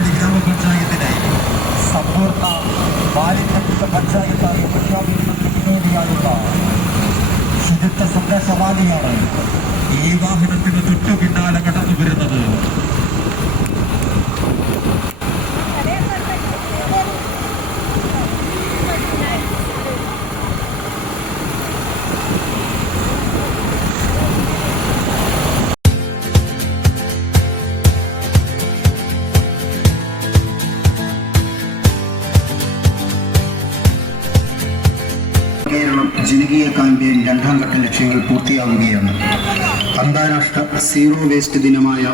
പുതുപ്പള്ളി ഗ്രാമപഞ്ചായത്തിനെ സമ്പൂർണ്ണ മാലിന്യമുക്ത പഞ്ചായത്തായി പ്രഖ്യാപിക്കുന്നതിന് മുന്നോടിയായുള്ള ശുചിത്വ സന്ദേശ റാലിയാണ് ഈ വാഹനത്തിന് തൊട്ടു പിന്നാലെ കടന്നു വരുന്നത്. കേരളം ജനകീയ ക്യാമ്പയിൻ രണ്ടാം ഘട്ട ലക്ഷ്യങ്ങൾ പൂർത്തിയാവുകയാണ്. അന്താരാഷ്ട്ര സീറോ വേസ്റ്റ് ദിനമായ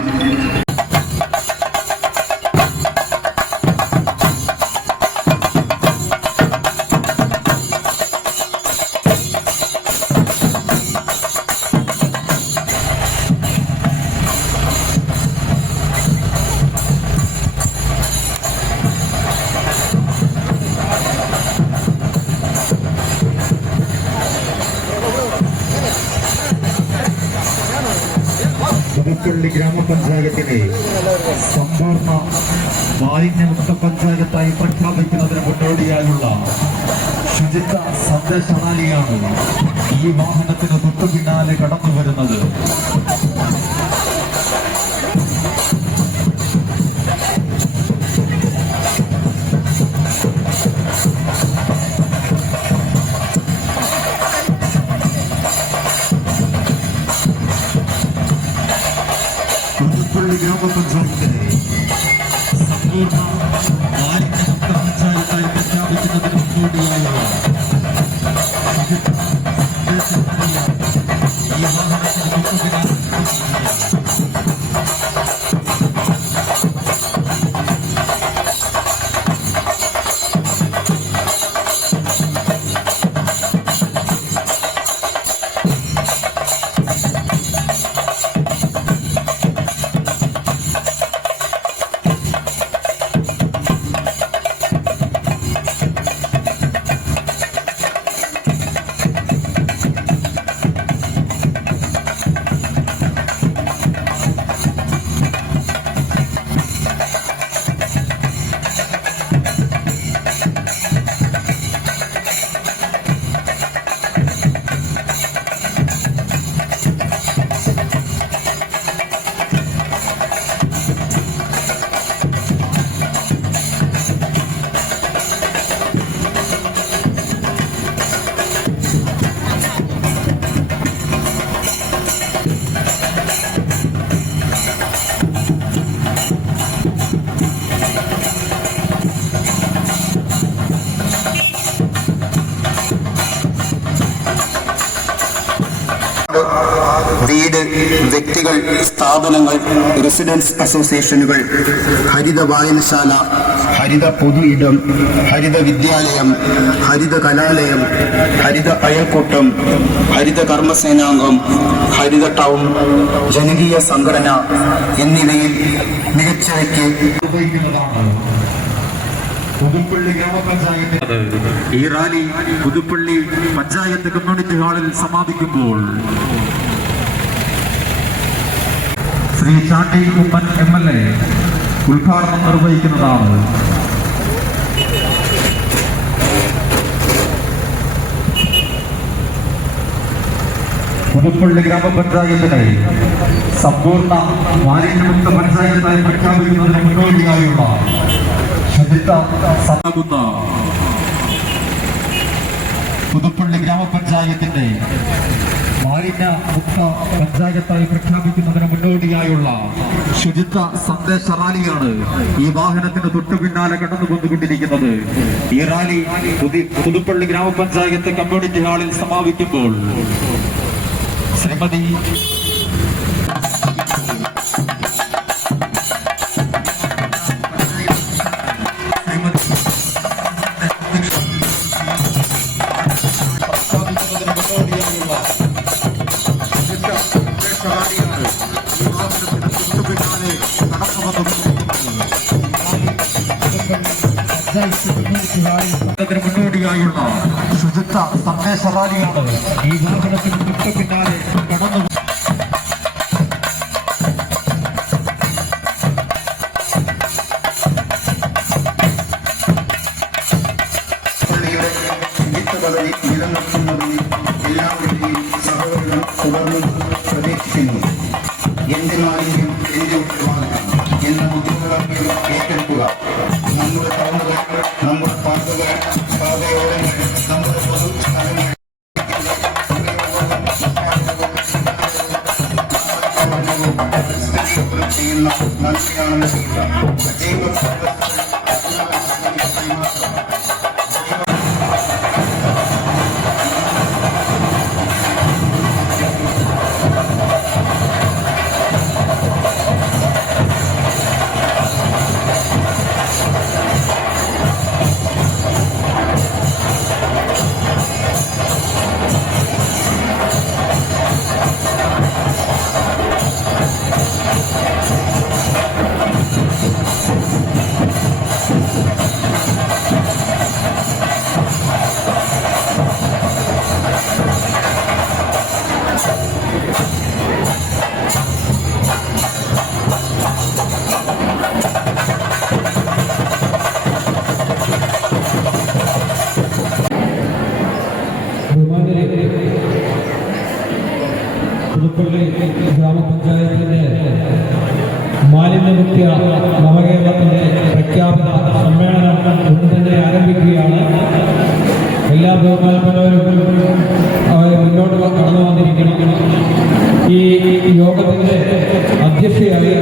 പുതുപ്പള്ളി ഗ്രാമപഞ്ചായത്തിനെ സമ്പൂർണ്ണ മാലിന്യമുക്ത പഞ്ചായത്തായി പ്രഖ്യാപിക്കുന്നതിന് മുന്നോടിയായുള്ള ശുചിത്വ സന്ദേശ റാലിയാണ് ഈ വാഹനത്തിന് തൊട്ടു പിന്നാലെ കടന്നു വരുന്നത്. പുതുപ്പള്ളി ഗ്രാമപഞ്ചായത്തിനെ സമ്പൂർണ്ണ മാലിന്യമുക്ത പഞ്ചായത്തായി പ്രഖ്യാപിക്കുന്നതിന് മുന്നോടിയായുള്ള ഈ വാഹനത്തിന് തൊട്ടുപിന്നാലെ വീട്, വ്യക്തികൾ, സ്ഥാപനങ്ങൾ, റെസിഡൻസ് അസോസിയേഷനുകൾ, ഹരിത വായനശാല, ഹരിത പൊതു ഇടം, ഹരിത വിദ്യാലയം, ഹരിത കലാലയം, ഹരിത അയൽക്കൂട്ടം, ഹരിത കർമ്മസേനാംഗം, ഹരിത ടൗൺ, ജനകീയ സംഘടന എന്നിവയിൽ മികച്ചവയ്ക്ക് ഉപയോഗിക്കുന്നതാണ്. പുതുപ്പള്ളി ഗ്രാമപഞ്ചായത്ത് ഈ റാലി പുതുപ്പള്ളി പഞ്ചായത്ത് കമ്മ്യൂണിറ്റി ഹാളിൽ സമാപിക്കുമ്പോൾ ശ്രീ ചാണ്ടി ഉമ്മൻ MLA ഉദ്ഘാടനം നിർവഹിക്കുന്നതാണ്. പുതുപ്പള്ളി ഗ്രാമപഞ്ചായത്തിനെ സമ്പൂർണ്ണ മാലിന്യമുക്ത പഞ്ചായത്തായി പ്രഖ്യാപിക്കുന്നതിന് മുന്നോടിയായുള്ള ശുചിത്വ പുതുപ്പള്ളി ഗ്രാമപഞ്ചായത്തിന്റെ മാലിന്യ മുക്ത പഞ്ചായത്തായി പ്രഖ്യാപിക്കുന്നതിന് മുന്നോടിയായുള്ള ശുചിത്വ സന്ദേശ റാലിയാണ് ഈ വാഹനത്തിന് തൊട്ടു പിന്നാലെ കടന്നു വന്നുകൊണ്ടിരിക്കുന്നത്. ഈ റാലി പുതുപ്പള്ളി ഗ്രാമപഞ്ചായത്ത് കമ്മ്യൂണിറ്റി ഹാളിൽ സമാപിക്കുമ്പോൾ ശ്രീമതി മുന്നോടിയായുള്ള ശുചിത്വ സന്ദേശ റാലിയാണ് ഈ വാഹനത്തിന് തൊട്ടു പിന്നാലെ കടന്നു. തുടർന്നും പ്രതീക്ഷിക്കുന്നു. എന്തിനാണെങ്കിലും എന്റെ ഉത്തരവാദിത്തം എന്ന മുദ്രാവാക്യം ഏറ്റെടുക്കുക. നമ്മുടെ ടൗണുകൾ, നമ്മുടെ പാതയോരങ്ങൾ, നമ്മുടെ പൊതു സ്ഥലങ്ങൾ ചെയ്യുന്ന നന്ദിയാണെന്ന് പുതുപ്പള്ളി ഗ്രാമപഞ്ചായത്തിന്റെ മാലിന്യമുക്ത നവകേരളത്തിന്റെ പ്രഖ്യാപന സമ്മേളനം ഇന്ന് തന്നെ ആരംഭിക്കുകയാണ്. എല്ലാ ബഹുമാനപ്പെട്ടവരും മുന്നോട്ട് കടന്നു വന്നിരിക്കണം. ഈ യോഗത്തിന്റെ അധ്യക്ഷയായി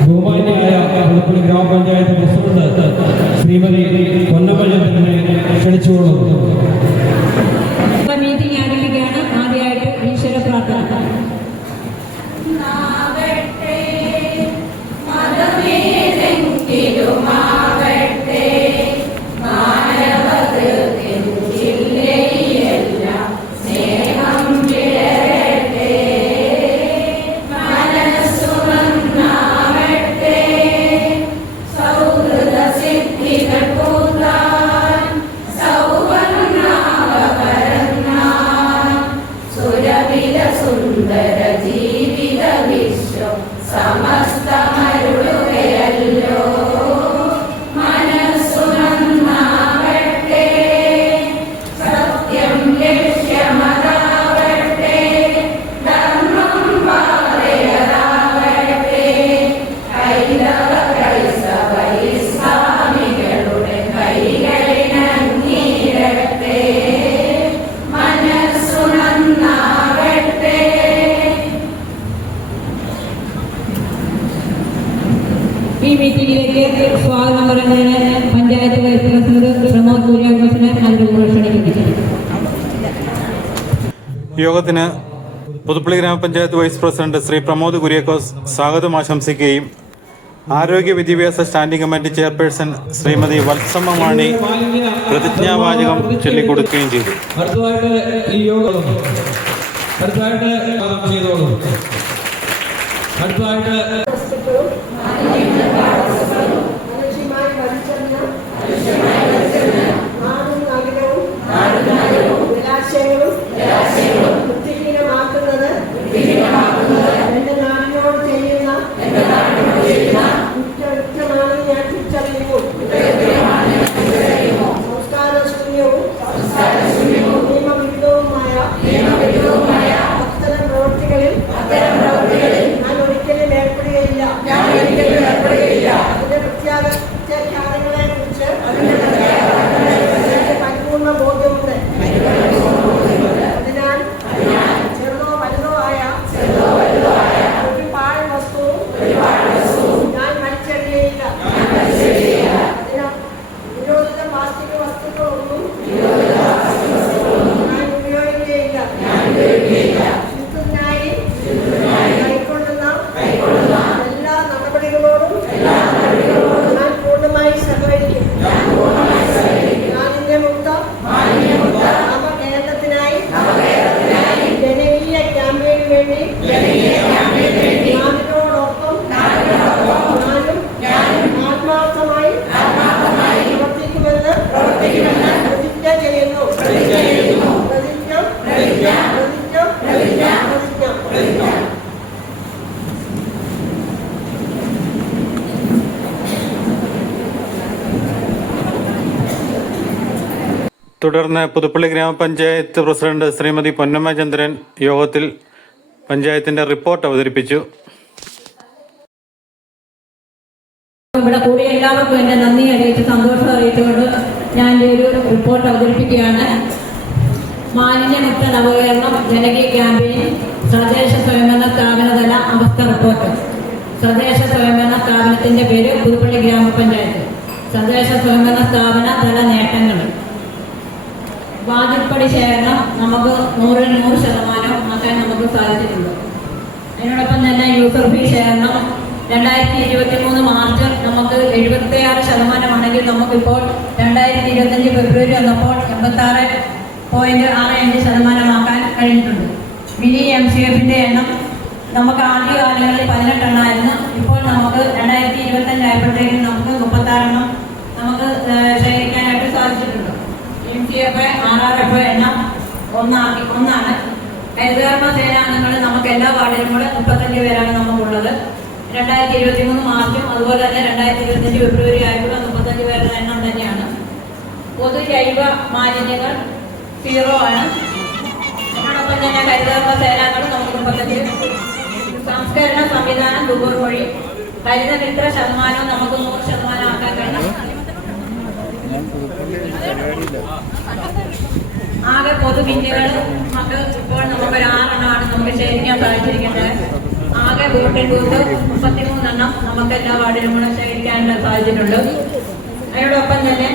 ബഹുമാന്യയായ പുതുപ്പള്ളി ഗ്രാമപഞ്ചായത്ത് പ്രസിഡന്റ് ശ്രീമതി പൊന്നമ്മ ചന്ദ്രനെ ക്ഷണിച്ചുകൊള്ളുന്നു. മീറ്റിംഗ് ആരംഭിക്കുകയാണ്. ആദ്യമായിട്ട് ഈശ്വര പ്രാർത്ഥന. ഈ മീറ്റിംഗിലേക്ക് സ്വാഗതം പറയുന്നതിന് പഞ്ചായത്ത് വൈസ് പ്രസിഡന്റ് പ്രമോദ് കുര്യാക്കോസിനെ അതിലൂടെ ക്ഷണിക്കുന്നു. യോഗത്തിന് പുതുപ്പള്ളി ഗ്രാമപഞ്ചായത്ത് വൈസ് പ്രസിഡന്റ് ശ്രീ പ്രമോദ് കുര്യാക്കോസ് സ്വാഗതം ആശംസിക്കുകയും ആരോഗ്യ വിദ്യാഭ്യാസ standing committee chairperson Shrimati Valsamma Mani പ്രതിജ്ഞാവാചകം ചൊല്ലിക്കൊടുക്കുകയും ചെയ്തു. അടുത്തതായിട്ട് ഈ യോഗം അടുത്തതായിട്ട് തുടർന്ന് പുതുപ്പള്ളി ഗ്രാമപഞ്ചായത്ത് പ്രസിഡന്റ് ശ്രീമതി പൊന്നമ്മ ചന്ദ്രൻ യോഗത്തിൽ പഞ്ചായത്തിന്റെ റിപ്പോർട്ട് അവതരിപ്പിച്ചു. ഇവിടെ കൂടി എല്ലാവർക്കും എന്റെ നന്ദി അറിയിച്ച് സന്തോഷം അറിയിച്ചുകൊണ്ട് ഞാൻ ഈ ഒരു റിപ്പോർട്ട് അവതരിപ്പിക്കുകയാണ്. മാലിന്യമുക്ത നവകേരളം ജനകീയ ക്യാമ്പയിൻ തദ്ദേശ സ്വയംഭരണ സ്ഥാപനതല അവസ്ഥ റിപ്പോർട്ട്. തദ്ദേശ സ്വയംഭരണ സ്ഥാപനത്തിന്റെ പേര് പുതുപ്പള്ളി ഗ്രാമപഞ്ചായത്ത്. തദ്ദേശ സ്വയംഭരണ സ്ഥാപന തല നേട്ടങ്ങൾ. വാതിൽപ്പടി ശേഖരണം നമുക്ക് 100% ആക്കാൻ നമുക്ക് സാധിച്ചിട്ടുണ്ട്. അതിനോടൊപ്പം തന്നെ യൂസർ ഫീ ശേഖരണം 2023 മാർച്ച് നമുക്ക് 76% നമുക്കിപ്പോൾ 2025 ഫെബ്രുവരി വന്നപ്പോൾ 86.65% കഴിഞ്ഞിട്ടുണ്ട്. മിനി MCFന്റെ എണ്ണം നമുക്ക് ആദ്യ കാലങ്ങളിൽ 18 എണ്ണമായിരുന്നു. ഇപ്പോൾ നമുക്ക് 2025 ആയപ്പോഴത്തേക്കും നമുക്ക് 36 നമുക്ക് ശേഖരിക്കാനായിട്ട് സാധിച്ചിട്ടുണ്ട്. MCF RRF എണ്ണം ഒന്നാണ്. ഹരിതകർമ്മ സേനാംഗങ്ങൾ നമുക്ക് എല്ലാ വാർഡിലും കൂടെ 35 പേരാണ് നമുക്കുള്ളത്. 2023 മാർച്ചും അതുപോലെ തന്നെ 2025 ഫെബ്രുവരി ആയിട്ടുള്ള 35 പേരുടെ എണ്ണം തന്നെയാണ്. പൊതു ജൈവ മാലിന്യങ്ങൾ 0 ആണ്. അതോടൊപ്പം തന്നെ ഹരിതകർമ്മ സേനാംഗങ്ങൾ നമുക്ക് 35. സംസ്കരണ സംവിധാനം ദുബൂർ വഴി ഹരിതമിത്ര ശതമാനവും നമുക്ക് 100% ആക്കാൻ കഴിയും. ആകെ പൊതു ബിന്നുകൾ നമുക്ക് ഇപ്പോൾ നമുക്കൊരു 6 എണ്ണമാണ് നമുക്ക് ശേഖരിക്കാൻ സാധിച്ചിരിക്കുന്നത്. ആകെ ബൂട്ടിൽ ബൂത്ത് 33 എണ്ണം നമുക്ക് എല്ലാ വാർഡിലും കൂടെ ശേഖരിക്കാനുള്ള സാധിച്ചിട്ടുണ്ട്. അതിനോടൊപ്പം തന്നെ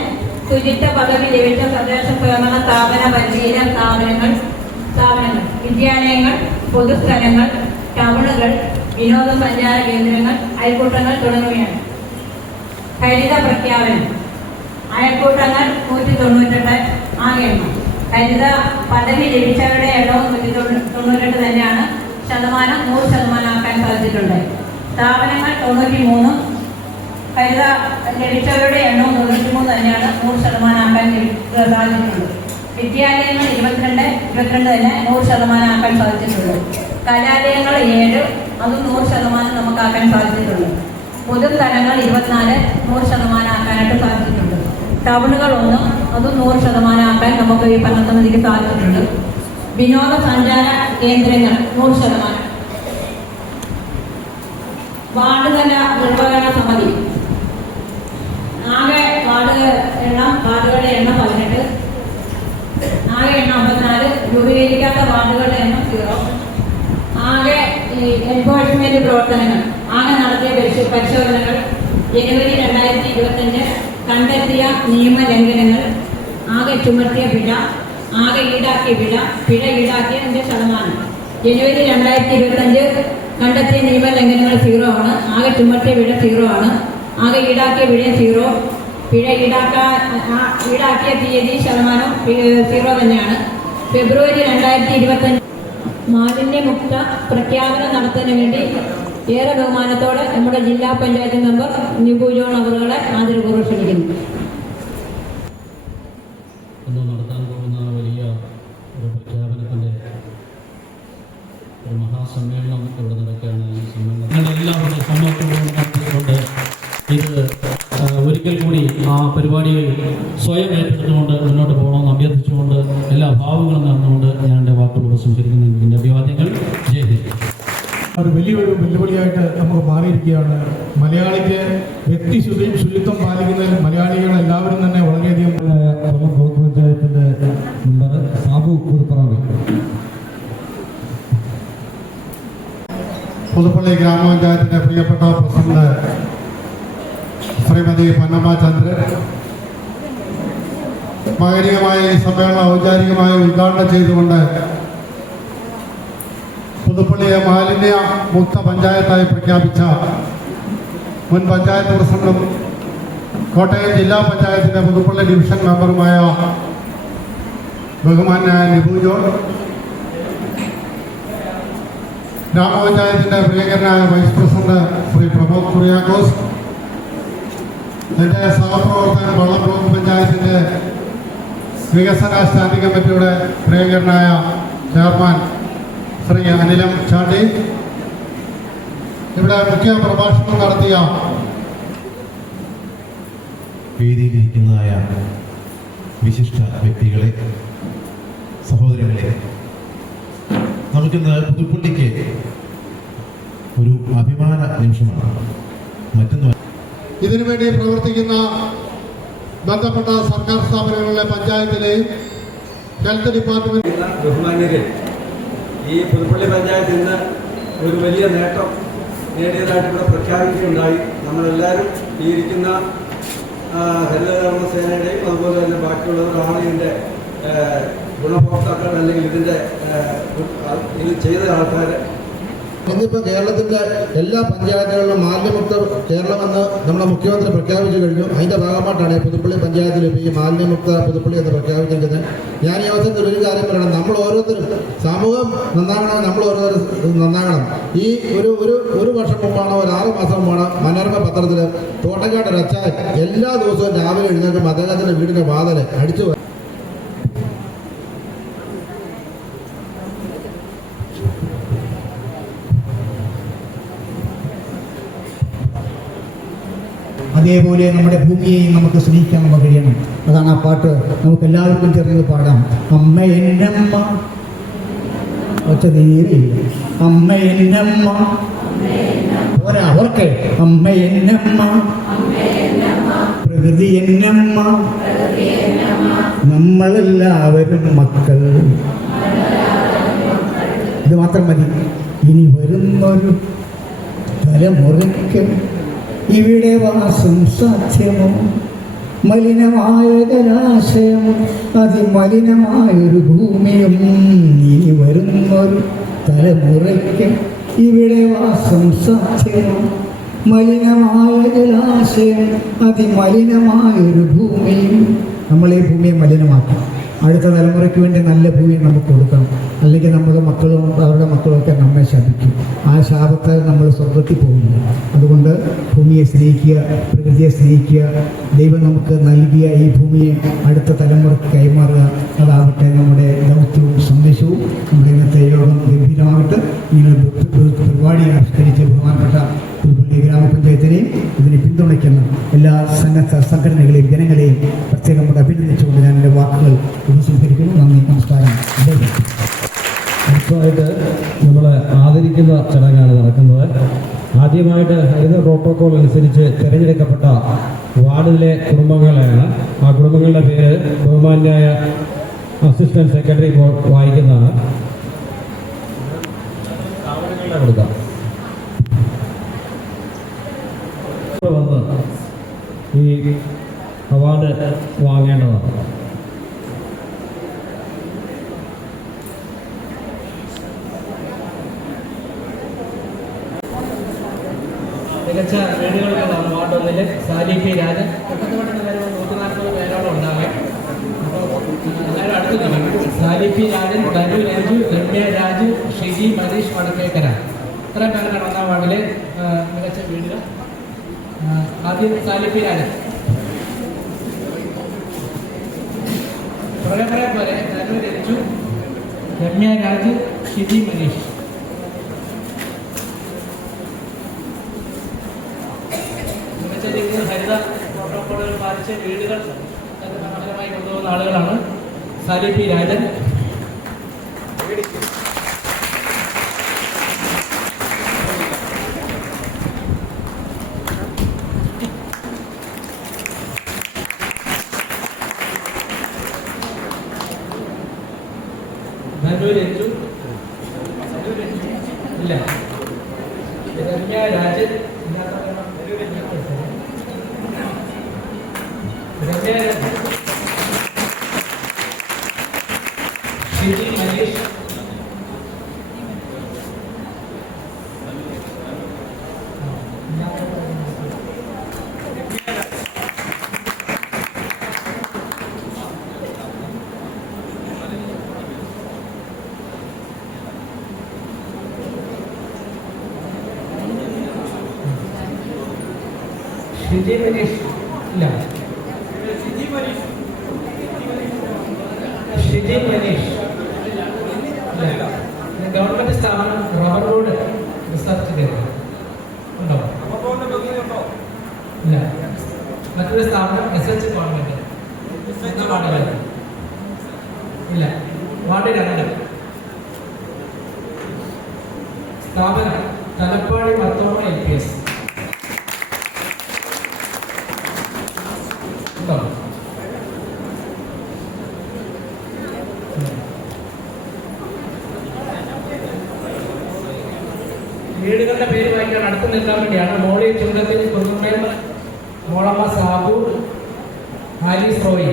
ശുചിത്വ പദവി ലഭിച്ച തദ്ദേശ സ്വയംഭരണ സ്ഥാപന പരിശീലന സ്ഥാപനങ്ങൾ, വിദ്യാലയങ്ങൾ, പൊതുസ്ഥലങ്ങൾ, ടൗണുകൾ, വിനോദസഞ്ചാര കേന്ദ്രങ്ങൾ, അയൽക്കൂട്ടങ്ങൾ തുടങ്ങിയവയാണ്. ഹരിത പ്രഖ്യാപനം. അയൽക്കൂട്ടങ്ങൾ 198 ആകെ എണ്ണം. ഹരിത പദവി ലഭിച്ചവരുടെ എണ്ണവും 198 തന്നെയാണ്. 100% ആക്കാൻ സാധിച്ചിട്ടുണ്ട്. സ്ഥാപനങ്ങൾ 93. ഹരിത ലഭിച്ചവരുടെ എണ്ണവും 93 തന്നെയാണ്. 100% ആക്കാൻ സാധിച്ചിട്ടുണ്ട്. വിദ്യാലയങ്ങൾ 22 തന്നെ 100% ആക്കാൻ സാധിച്ചിട്ടുണ്ട്. കലാലയങ്ങൾ 7, അതും 100% നമുക്കാക്കാൻ സാധിച്ചിട്ടുണ്ട്. പൊതുസ്ഥലങ്ങൾ 24, 100% ആക്കാനായിട്ട് സാധിച്ചിട്ടുണ്ട്. ടൗണുകൾ 1, അതും 100% ആക്കാൻ നമുക്ക് ഈ ഭരണസമിതിക്ക് സാധിച്ചിട്ടുണ്ട്. വിനോദസഞ്ചാര കേന്ദ്രങ്ങൾ 100%. വാർഡ് തല നിർവഹണ സമിതി. ആകെ വാർഡുകളുടെ എണ്ണം 18, ആകെ എണ്ണം 54. രൂപീകരിക്കാത്ത വാർഡുകളുടെ എണ്ണം 0. ആകെ എൻഫോഴ്സ്മെന്റ് പ്രവർത്തനങ്ങൾ. ആകെ നടത്തിയ പരിശോധനകൾ ജനുവരി 2025 കണ്ടെത്തിയ നിയമലംഘനങ്ങൾ, ആകെ ചുമത്തിയ പിഴ, ആകെ ഈടാക്കിയ പിഴ ഈടാക്കിയതിന്റെ ശതമാനം. ജനുവരി 2025 കണ്ടെത്തിയ നിയമലംഘനങ്ങൾ 0 ആണ്. ആകെ ചുമത്തിയ പിഴ 0 ആണ്. ആകെ ഈടാക്കിയ പിഴ 0. പിഴ ഈടാക്കിയ തീയതി ശതമാനം 0 തന്നെയാണ്. ഫെബ്രുവരി 2025 മാലിന്യമുക്ത പ്രഖ്യാപനം നടത്തുന്നതിന് വേണ്ടി ഏറെ ബഹുമാനത്തോടെ നമ്മുടെ ജില്ലാ പഞ്ചായത്ത് മെമ്പർ നിബു ജോൺ അവറുകളെ ആദരപൂർവ്വം ക്ഷണിക്കുന്നു. ഇന്ന് നടത്താൻ പോകുന്ന വലിയ ഒരു പ്രഖ്യാപനത്തിൻ്റെ ഒരു മഹാസമ്മേളനം ഇവിടെ നടക്കുകയാണ്. ഈ സമ്മേളനം എല്ലാവരുടെ സമ്മതത്തോടും നടത്തിക്കൊണ്ട് ഇത് ഒരിക്കൽ കൂടി ആ പരിപാടി സ്വയം ഏറ്റെടുത്തുകൊണ്ട് മുന്നോട്ട് പോകണമെന്ന് അഭ്യർത്ഥിച്ചുകൊണ്ട് എല്ലാ ഭാവങ്ങളും നടന്നുകൊണ്ട് ഞാൻ എൻ്റെ വാക്കുകൾ ഉപസംഹരിക്കുന്ന ഇതിൻ്റെ അഭിവാദ്യങ്ങൾ. ജയ് ഹിന്ദ്. ഒരു വലിയൊരു വെല്ലുവിളിയായിട്ട് നമുക്ക് മാറിയിരിക്കുകയാണ്. മലയാളിക്ക് ശുചിത്വം പാലിക്കുന്നതിൽ മലയാളികൾ എല്ലാവരും തന്നെ വളരെയധികം. ബ്ലോക്ക് പഞ്ചായത്തിൻ്റെ മെമ്പർ സാബു പുതുപ്പറമ്പ്. പുതുപ്പള്ളി ഗ്രാമപഞ്ചായത്തിൻ്റെ പ്രിയപ്പെട്ട പ്രസിഡന്റ് ശ്രീമതി പൊന്നമ്മ ചന്ദ്രൻ മകനീയമായ ഈ സമ്മേളനം ഔപചാരികമായി ഉദ്ഘാടനം ചെയ്തുകൊണ്ട് പുതുപ്പള്ളിയെ മാലിന്യ മുക്ത പഞ്ചായത്തായി പ്രഖ്യാപിച്ച മുൻ പഞ്ചായത്ത് പ്രസിഡന്റും കോട്ടയം ജില്ലാ പഞ്ചായത്തിൻ്റെ പുതുപ്പള്ളി ഡിവിഷൻ മെമ്പറുമായ ബഹുമാന്യായ നിബു ജോൺ, ഗ്രാമപഞ്ചായത്തിൻ്റെ പ്രിയങ്കരനായ വൈസ് പ്രസിഡന്റ് ശ്രീ പ്രമോദ് കുര്യാക്കോസ്, എൻ്റെ സഹപ്രവർത്തകൻ വള്ളം ബ്ലോക്ക് പഞ്ചായത്തിൻ്റെ വികസന സ്റ്റാൻഡിംഗ് കമ്മിറ്റിയുടെ പ്രിയങ്കരനായ ചെയർമാൻ ശ്രീ അനിലം ചാണ്ടി, ഇവിടെ മുഖ്യ പ്രഭാഷണം നടത്തിയ വേദിയിലിരിക്കുന്നതായ വിശിഷ്ട വ്യക്തികളെ, സഹോദരങ്ങളെ, നമുക്കിന്ന് പുതുപ്പള്ളിക്ക് ഒരു അഭിമാന നിമിഷമാണ്. മറ്റൊന്ന് ഇതിനുവേണ്ടി പ്രവർത്തിക്കുന്ന ബന്ധപ്പെട്ട സർക്കാർ സ്ഥാപനങ്ങളിലെ പഞ്ചായത്തിലെയും ഹെൽത്ത് ഡിപ്പാർട്ട്മെന്റ് ബഹുമാന്യരെ, ഈ പുതുപ്പള്ളി പഞ്ചായത്തിൽ നിന്ന് ഒരു വലിയ നേട്ടം നേടിയതായിട്ട് ഇവിടെ പ്രഖ്യാപിക്കുകയുണ്ടായി. നമ്മളെല്ലാവരും ഈ ഇരിക്കുന്ന ഹരിതകർമ്മ സേനയുടെയും അതുപോലെ തന്നെ ബാക്കിയുള്ളവരാണ് ഇതിൻ്റെ ഗുണഭോക്താക്കൾ, അല്ലെങ്കിൽ ഇത് ചെയ്ത ആൾക്കാർ. ഇന്നിപ്പോൾ കേരളത്തിൻ്റെ എല്ലാ പഞ്ചായത്തുകളിലും മാലിന്യമുക്ത കേരളമെന്ന് നമ്മുടെ മുഖ്യമന്ത്രി പ്രഖ്യാപിച്ചു കഴിഞ്ഞു. അതിൻ്റെ ഭാഗമായിട്ടാണ് പുതുപ്പള്ളി പഞ്ചായത്തിൽ ഇപ്പോൾ ഈ മാലിന്യമുക്ത പുതുപ്പള്ളി എന്ന് പ്രഖ്യാപിച്ചിരിക്കുന്നത്. ഞാൻ ഈ അവസരത്തിൽ ഒരു കാര്യം പറയണം. നമ്മൾ ഓരോരുത്തരും സമൂഹം നന്നാകണം, നമ്മൾ ഓരോരുത്തരും നന്നാകണം. ഈ ഒരു വർഷം മുമ്പാണ്, ഒരു 6 മാസം മുമ്പാണ് മനോരമ പത്രത്തിൽ തോട്ടക്കാട് രച്ചാൻ എല്ലാ ദിവസവും രാവിലെ എഴുന്നേൽക്കും അദ്ദേഹത്തിൻ്റെ വീടിൻ്റെ വാതിൽ അടിച്ചു. അതേപോലെ നമ്മുടെ ഭൂമിയെയും നമുക്ക് സ്നേഹിക്കാൻ നമുക്ക് കഴിയണം. അതാണ് ആ പാട്ട് നമുക്ക് എല്ലാവർക്കും ചേർന്ന് പാടാം. അമ്മ എന്നമ്മ ഒച്ച തീരെയില്ല. അമ്മ എന്നമ്മ പോരാ, ഓർക്കെ. അമ്മ എന്നമ്മ, പ്രകൃതി എന്നമ്മ, നമ്മളെല്ലാവരും മക്കൾ. ഇത് മാത്രം മതി. ഇനി വരുന്നൊരു തലമുറയ്ക്ക് ഇവിടെ വാസം സാധ്യമോ? മലിനമായ ജലാശയം, അതിമലിനമായൊരു ഭൂമിയും. ഇനി വരുന്നൊരു തലമുറയ്ക്ക് ഇവിടെ വാസം സാധ്യമോ? മലിനമായ ജലാശയം, അതിമലിനമായൊരു ഭൂമിയും. നമ്മൾ ഈ ഭൂമിയെ മലിനമാക്കണം. അടുത്ത തലമുറയ്ക്ക് വേണ്ടി നല്ല ഭൂമി നമുക്ക് കൊടുക്കണം. അല്ലെങ്കിൽ നമ്മുടെ മക്കളും അവരുടെ മക്കളൊക്കെ നമ്മെ ശപിക്കും. ആ ശാപത്താൽ നമ്മൾ സ്വർഗത്തിൽ പോകുന്നു. അതുകൊണ്ട് ഭൂമിയെ സ്നേഹിക്കുക, പ്രകൃതിയെ സ്നേഹിക്കുക. ദൈവം നമുക്ക് നൽകിയ ഈ ഭൂമിയെ അടുത്ത തലമുറയ്ക്ക് കൈമാറുക. അതാവട്ടെ നമ്മുടെ ദൗത്യവും സന്ദേശവും. നമ്മുടെ ഇന്നത്തെ യോഗം ഗംഭീരമാകട്ടെ. ഇങ്ങനെ പരിപാടി ആവിഷ്കരിച്ച ബഹുമാനപ്പെട്ട പുതുപ്പള്ളി ഗ്രാമപഞ്ചായത്തിനെയും ഇതിനെ പിന്തുണയ്ക്കുന്ന എല്ലാ സന്നദ്ധ സംഘടനകളെയും ജനങ്ങളെയും പ്രത്യേകം അഭിനന്ദിച്ചുകൊണ്ട് ഞാൻ എൻ്റെ വാക്കുകൾ ഉപസംഹരിക്കുന്നു. നന്ദി, നമസ്കാരം. അടുത്തതായിട്ട് നമ്മൾ ആദരിക്കുന്ന ചടങ്ങാണ് നടക്കുന്നത്. ആദ്യമായിട്ട് ഹരിത പ്രോട്ടോകോൾ അനുസരിച്ച് തിരഞ്ഞെടുക്കപ്പെട്ട വാർഡിലെ കുടുംബങ്ങളെയാണ്. ആ കുടുംബങ്ങളുടെ പേര് ബഹുമാന്യായ അസിസ്റ്റന്റ് സെക്രട്ടറി ഇപ്പോൾ വായിക്കുന്നതാണ്. കൊടുക്കാം. വന്ന് ഈ അവാർഡ് വാങ്ങേണ്ടതാണ്. മികച്ച വീടുകൾക്കുള്ളതാണ് വാർഡ് 1 സാലി പി രാജൻ. 140 പേരോളം ഉണ്ടാകും. എല്ലാവരും അടുത്ത് സാലി പി രാജൻ, ധനു രഞ്ജു, രമ്യ രാജു, ഷിജി മനീഷ് വടക്കേക്കര. ഇത്രയും പേരാണ് 1ാം വാർഡിലെ മികച്ച വീടുകൾ. ആദ്യം സാലി പി രാജൻ. കുറേ പോലെ ധനു രഞ്ജു, രമ്യ രാജു, ഷിജി മനീഷ്. ഹരിത പ്രോട്ടോക്കോളുകൾ പാലിച്ച് വീടുകൾ മനോഹരമായി കൊണ്ടുപോകുന്ന ആളുകളാണ് സാലി പി രാജൻ. ധനു രഞ്ജു ഇല്ല. രമ്യ രാജൻ ഷിജി മനീഷ് ഷിജി മനീഷ് ഇല്ല. ഷിജി മനീഷ് ഗവൺമെന്റ് സ്ഥാപനം റബ്ബർ ബോർഡ് റിസർച്ച് കേന്ദ്രം ഉണ്ടോ? ഇല്ല. മറ്റൊരു സ്ഥാപനം SH ഗവൺമെന്റ് ഇല്ല. വാർഡ് 2. സ്ഥാപനം തലപ്പാടി മർത്തോമ LPS. ഉണ്ടോ? വീടുകളുടെ പേര് വായിക്കാൻ അടുത്ത് നിൽക്കാൻ വേണ്ടിയാണ്. മോളി ചുണ്ടത്തിൽ കുറുമേൽ, മോളമ്മ സാബു, ആലീസ് റോയി.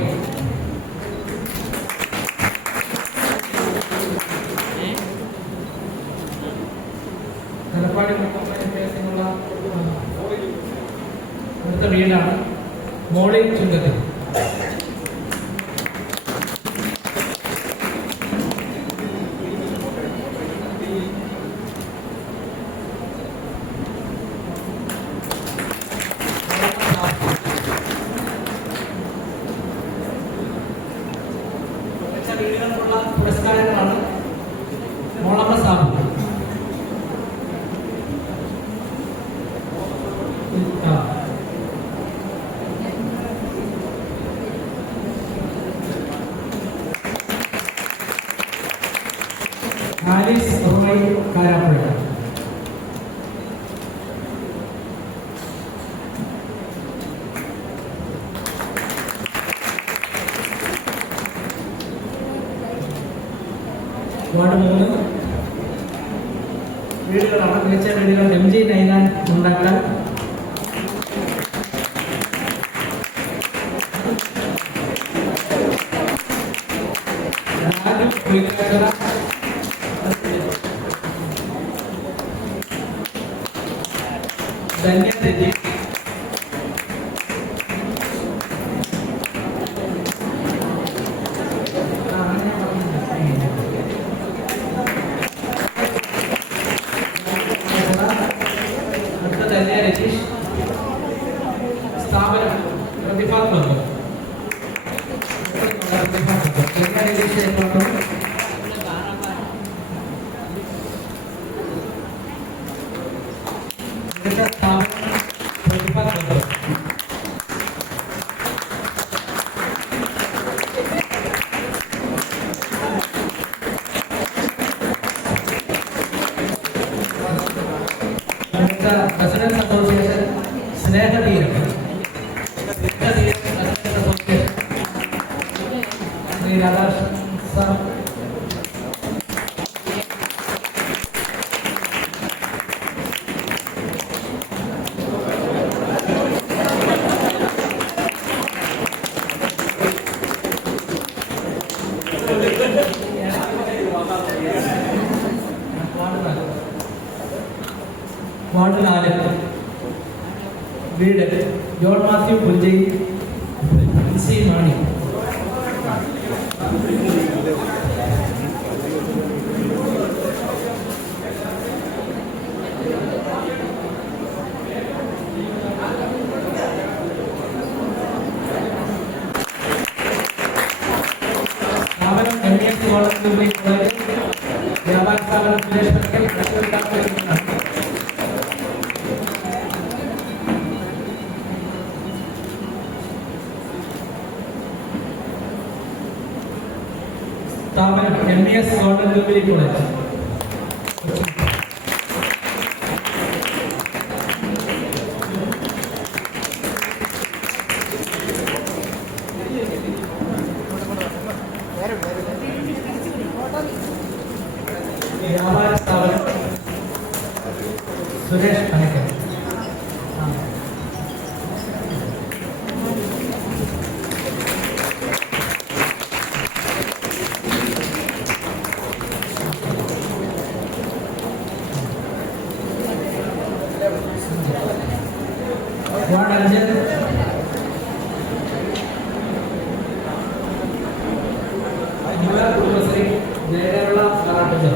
തലപ്പാടി എന്നുള്ള അടുത്ത വീടാണ് മോളി ചുണ്ടത്തിൽ. വീടുകൾക്കുള്ള പുരസ്കാരങ്ങളാണ്. മോളമ്മ സാബു, ആലീസ് റോയ് കാരാപ്പുഴ. വാർഡ് 3 വീടുകളാണ്. മികച്ച വീടുകൾ MG നൈനാൻ ഉണ്ടാക്കാൻ. ധന്യതെറ്റി അടുത്ത ധന്യ രതീഷ്. സ്ഥാപനം Prathibha club. Dhanya Ratheesh residents association Snehatheeram. Shri Radhakrishnan sir. Ward 4 വീട് ജോൺ മാത്യു പുഞ്ചൈ, സി മാണി. സ്ഥാപനം MES കോളേജ്. വ്യാപാര സ്ഥാപനം സുരേഷ് പറ്റൽ. സ്ഥാപനം MES ഗവൺമെന്റ് ജൂബിലി കോളേജ്. വ്യാപാര സ്ഥാപനം സുരേഷ് പനക്കൽ. വാർഡ് 5 കുടുംബശ്രീ നേരെയുള്ള Karattuchira.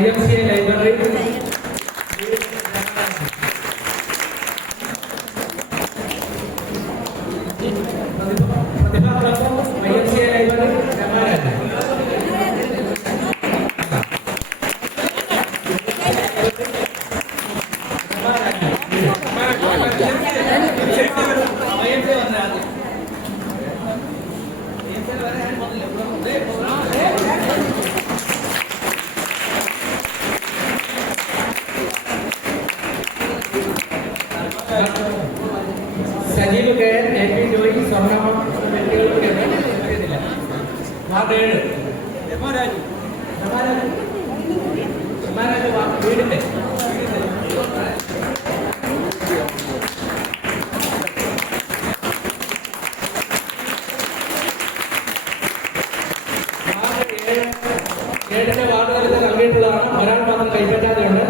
YMCA library Sajeev K AP Joy സ്വർണ്ണമ വീടിന്റെ ഏഴിന്റെ വാർഡുകളിൽ നൽകിയിട്ടുള്ളതാണ്. ഒരാൾ മാത്രം കൈപ്പറ്റാതെയുണ്ട്.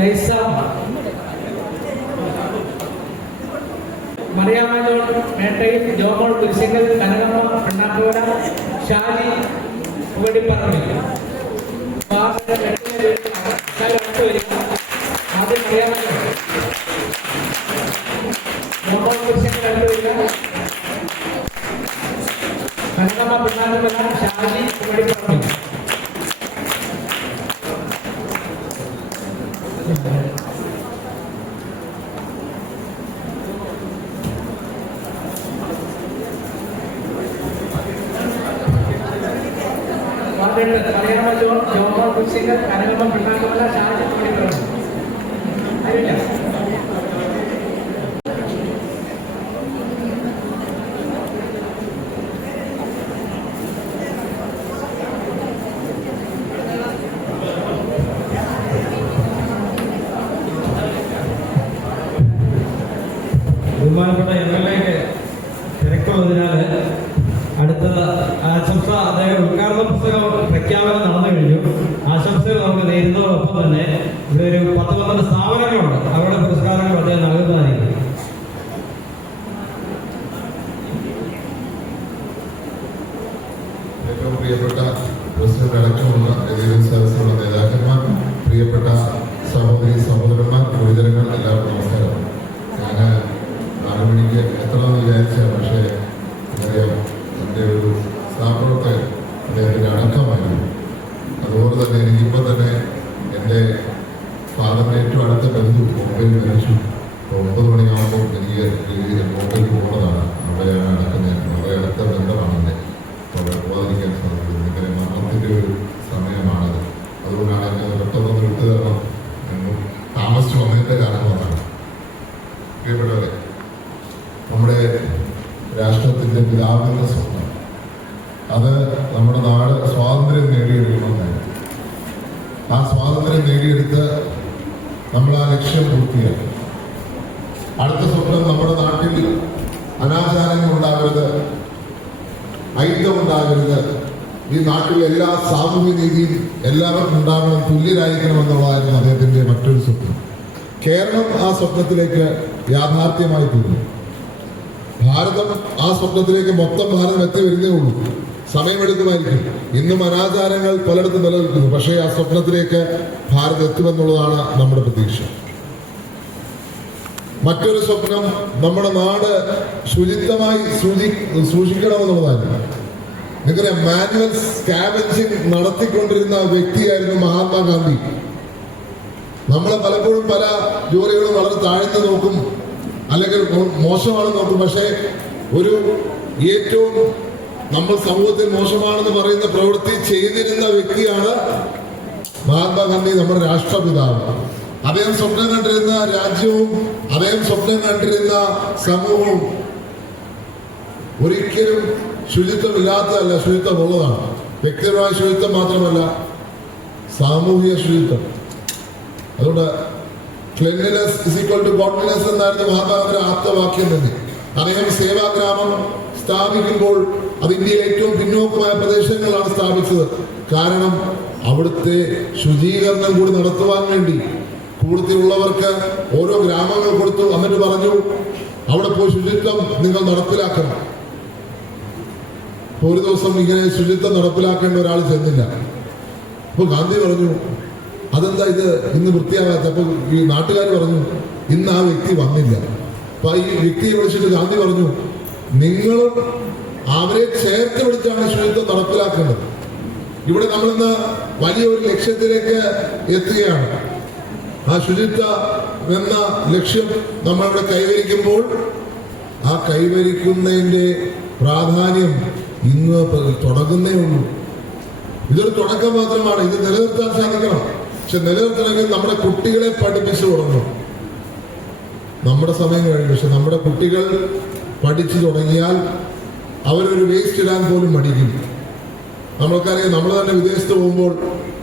നൈസാം മറിയാമ്മ ജോൺ മേട്ടയിൽ, ജോമോൾ കുരിശിക്കൽ, കനകമ്മ പെണ്ണാട്ടുകട, ഷാജി ഉവടിപ്പറമ്പിൽ. ആദ്യം മറിയാമ്മ ജോമോൾ കുരിശിക്കൽ കണ്ടുവരിക, കനകമ്മ പെണ്ണാട്ടുകട, ഷാജി ഉവടിപ്പറമ്പിൽ. മറിയാമ്മ ജോൺ, ജോമോൾ കുരിശിക്കൽ, കനകമ്മ പെണ്ണാട്ടുകട, ഷാജി ഉവടിപ്പറമ്പിൽ. അറിയില്ല. ബഹുമാനപ്പെട്ട MLA തിരക്കുള്ളതിനാൽ അടുത്ത ആശംസ അദ്ദേഹം ഉദ്ഘാടന പുസ്തകം പ്രഖ്യാപനം നടന്നു കഴിഞ്ഞു. ആശംസകൾ നമുക്ക് നേരുന്നതോടൊപ്പം തന്നെ ഇവിടെ ഒരു 10-12 സ്ഥാപനങ്ങളുണ്ട്, അവരുടെ പുരസ്കാരങ്ങൾ അദ്ദേഹം നൽകുന്നതായിരിക്കും. ഏറ്റവും പ്രിയപ്പെട്ട പ്രസിഡന്റ് അടക്കമുള്ള സദസ്സുള്ള നേതാക്കന്മാർ, പ്രിയപ്പെട്ട സഹോദരി സഹോദരന്മാർ, പൊതുജനങ്ങൾ, എല്ലാവർക്കും നമസ്കാരം. ഞാൻ 4 മണിക്ക് എത്തണമെന്ന് വിചാരിച്ചാണ്, പക്ഷേ അറിയാം എൻ്റെ ഒരു സഹപ്രവർത്തകൻ അദ്ദേഹത്തിൻ്റെ അടക്കമായിരുന്നു. അതുപോലെ തന്നെ എനിക്കിപ്പോൾ തന്നെ എൻ്റെ ഫാദറിൻ്റെ ഏറ്റവും അടുത്ത ബന്ധു മുംബൈയിൽ മരിച്ചു. അപ്പോൾ 9 മണിയാകുമ്പോൾ എനിക്ക് മുംബൈയിൽ പോകുന്നതാണ്. അവിടെയാണ് അടക്കുന്നത്. വളരെ അടുത്ത ബന്ധമാണ് എൻ്റെ. അപ്പോൾ അവിടെ പോകാതിരിക്കാൻ സാധിക്കും. ഇങ്ങനെ മരണത്തിൻ്റെ ഒരു സമയമാണത്. അതുകൊണ്ടാണ് എന്നെ പെട്ടെന്ന് വിട്ടു തരണം എന്ന് താമസിച്ചു വന്നതിൻ്റെ കാരണം അതാണ്. പ്രിയപ്പെട്ടവരെ, നമ്മുടെ രാഷ്ട്രത്തിൻ്റെ പിതാവിൻ്റെ സ്വപ്നം അത് നമ്മുടെ നാട് സ്വാതന്ത്ര്യം നേടിയെടുക്കണമെന്നായിരുന്നു. ആ സ്വാതന്ത്ര്യം നേടിയെടുത്ത് നമ്മൾ ആ ലക്ഷ്യം പൂർത്തിയാക്കി. അടുത്ത സ്വപ്നം നമ്മുടെ നാട്ടിൽ അനാചാരങ്ങൾ ഉണ്ടാകരുത്, ഐക്യം ഉണ്ടാകരുത്, ഈ നാട്ടിൽ എല്ലാ സാമൂഹ്യ നീതിയും എല്ലാവർക്കും ഉണ്ടാകണം, തുല്യരായിരിക്കണം എന്നുള്ളതായിരുന്നു അദ്ദേഹത്തിൻ്റെ മറ്റൊരു സ്വപ്നം. കേരളം ആ സ്വപ്നത്തിലേക്ക് യാഥാർത്ഥ്യമായി തീർന്നു. ഭാരതം ആ സ്വപ്നത്തിലേക്ക് മൊത്തം ഭാരതം എത്തി വരുന്നേ ഉള്ളൂ. സമയമെടുക്കുമായിരിക്കും. ഇന്നും അനാചാരങ്ങൾ പലയിടത്തും നിലനിൽക്കുന്നു. പക്ഷേ ആ സ്വപ്നത്തിലേക്ക് ഭാരതം എത്തുമെന്നുള്ളതാണ് നമ്മുടെ പ്രതീക്ഷ. മറ്റൊരു സ്വപ്നം നമ്മുടെ നാട് ശുചിത്വമായി സൂക്ഷിക്കണമെന്നുള്ളതാണ്. നിങ്ങൾക്കറിയാം, മാനുവൽ സ്കാവഞ്ചിങ് നടത്തിക്കൊണ്ടിരുന്ന വ്യക്തിയായിരുന്നു മഹാത്മാഗാന്ധി. നമ്മളെ പലപ്പോഴും പല ജോലികളും വളരെ താഴ്ന്നു നോക്കും, അല്ലെങ്കിൽ മോശമാണെന്ന് നോക്കും. പക്ഷേ ഒരു ഏറ്റവും നമ്മൾ സമൂഹത്തിൽ മോശമാണെന്ന് പറയുന്ന പ്രവൃത്തി ചെയ്തിരുന്ന വ്യക്തിയാണ് മഹാത്മാഗാന്ധി, നമ്മുടെ രാഷ്ട്രപിതാവ്. അദ്ദേഹം സ്വപ്നം കണ്ടിരുന്ന രാജ്യവും അദ്ദേഹം സ്വപ്നം കണ്ടിരുന്ന സമൂഹവും ഒരിക്കലും ശുചിത്വമില്ലാത്തതല്ല, ശുചിത്വമുള്ളതാണ്. വ്യക്തിപരമായ ശുചിത്വം മാത്രമല്ല, സാമൂഹിക ശുചിത്വം. അതുകൊണ്ട് cleanliness is equal to godliness എന്നായിരുന്നു മഹാത്മാഗാന്ധിയുടെ ആപ്തവാക്യം തന്നെ. അദ്ദേഹം സേവാഗ്രാമം സ്ഥാപിക്കുമ്പോൾ അത് ഇന്ത്യയിലെ ഏറ്റവും പിന്നോക്കമായ പ്രദേശങ്ങളിലാണ് സ്ഥാപിച്ചത്. കാരണം അവിടുത്തെ ശുചീകരണം കൂടി നടത്തുവാൻ വേണ്ടി കൂടുതലുള്ളവർക്ക് ഓരോ ഗ്രാമങ്ങൾ കൊടുത്തു. എന്നിട്ട് പറഞ്ഞു, അവിടെ പോയി ശുചിത്വം നിങ്ങൾ നടപ്പിലാക്കണം. ഒരു ദിവസം ഇങ്ങനെ ശുചിത്വം നടപ്പിലാക്കേണ്ട ഒരാൾ ചെന്നില്ല. അപ്പൊ ഗാന്ധി പറഞ്ഞു, അതെന്താ ഇത് ഇന്ന് വൃത്തിയാകാത്ത? അപ്പൊ ഈ നാട്ടുകാർ പറഞ്ഞു, ഇന്ന് ആ വ്യക്തി വന്നില്ല. അപ്പൊ ഈ വ്യക്തിയെ വിളിച്ചിട്ട് ഗാന്ധി പറഞ്ഞു, നിങ്ങളും അവരെ ചേർത്ത് വിളിച്ചാണ് ശുചിത്വം നടപ്പിലാക്കേണ്ടത്. ഇവിടെ നമ്മളിന്ന് വലിയൊരു ലക്ഷ്യത്തിലേക്ക് എത്തുകയാണ്. ആ ശുചിത്വം എന്ന ലക്ഷ്യം നമ്മളിവിടെ കൈവരിക്കുമ്പോൾ ആ കൈവരിക്കുന്നതിൻ്റെ പ്രാധാന്യം ഇന്ന് തുടങ്ങുന്നേ ഉള്ളൂ. ഇതൊരു തുടക്കം മാത്രമാണ്. ഇത് നിലനിർത്താൻ സാധിക്കണം. പക്ഷെ നിലനിർത്തണമെങ്കിൽ നമ്മുടെ കുട്ടികളെ പഠിപ്പിച്ചു തുടങ്ങണം. നമ്മുടെ സമയം കഴിഞ്ഞു. പക്ഷെ നമ്മുടെ കുട്ടികൾ പഠിച്ചു തുടങ്ങിയാൽ അവരൊരു വേസ്റ്റ് ഇടാൻ പോലും മടിക്കും. നമ്മൾക്കറിയാം, നമ്മൾ തന്നെ വിദേശത്ത് പോകുമ്പോൾ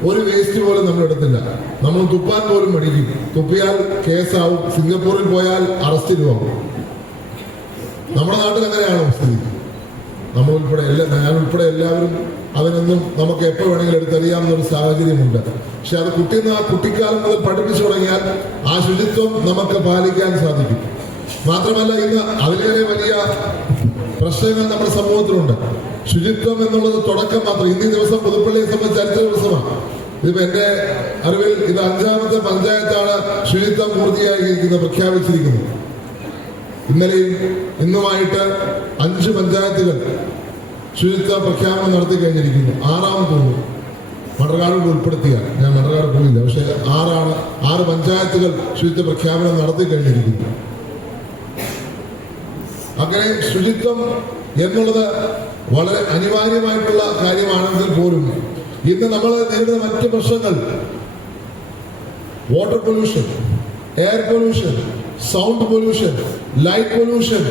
ഒരു വേസ്റ്റ് പോലും നമ്മൾ എടുത്തില്ല. നമ്മൾ തുപ്പാൻ പോലും മടിക്കും. തുപ്പിയാൽ കേസാവും. സിംഗപ്പൂരിൽ പോയാൽ അറസ്റ്റിന് പോകും. നമ്മുടെ നാട്ടിൽ എങ്ങനെയാണോ സ്ഥിതി? നമ്മൾ ഉൾപ്പെടെ ഞാൻ ഉൾപ്പെടെ എല്ലാവരും അതിനൊന്നും നമുക്ക് എപ്പോൾ വേണമെങ്കിലും എടുത്തറിയാവുന്ന ഒരു സാഹചര്യമുണ്ട്. പക്ഷെ അത് കുട്ടിക്കാലം മുതൽ പഠിപ്പിച്ചു തുടങ്ങിയാൽ ആ ശുചിത്വം നമുക്ക് പാലിക്കാൻ സാധിക്കും. മാത്രമല്ല, ഇന്ന് അതിലേറെ വലിയ പ്രശ്നങ്ങൾ നമ്മുടെ സമൂഹത്തിലുണ്ട്. ശുചിത്വം എന്നുള്ളത് തുടക്കം മാത്രം. ഇന്നീ ദിവസം പുതുപ്പള്ളിയെ സംബന്ധിച്ച് ചരിത്ര ദിവസമാണ്. ഇതിപ്പോ എന്റെ അറിവിൽ ഇത് 5ാമത്തെ പഞ്ചായത്താണ് ശുചിത്വം പൂർത്തിയാക്കിയിരിക്കുന്നത്, പ്രഖ്യാപിച്ചിരിക്കുന്നത്. ഇന്നലെയും ഇന്നുമായിട്ട് 5 പഞ്ചായത്തുകൾ ശുചിത്വ പ്രഖ്യാപനം നടത്തി കഴിഞ്ഞിരിക്കുന്നു. 6ാമത് തോന്നുന്നു, മണ്ണർകാട് ഉൾപ്പെടുത്തിയ. ഞാൻ മണ്ണർകാട് പോയില്ല. പക്ഷെ 6 പഞ്ചായത്തുകൾ ശുചിത്വ പ്രഖ്യാപനം നടത്തി കഴിഞ്ഞിരിക്കുന്നു. അങ്ങനെ ശുചിത്വം എന്നുള്ളത് വളരെ അനിവാര്യമായിട്ടുള്ള കാര്യമാണെങ്കിൽ പോലും ഇന്ന് നമ്മൾ നേരിടുന്ന മറ്റ് പ്രശ്നങ്ങൾ water pollution, air pollution, sound pollution, light pollution,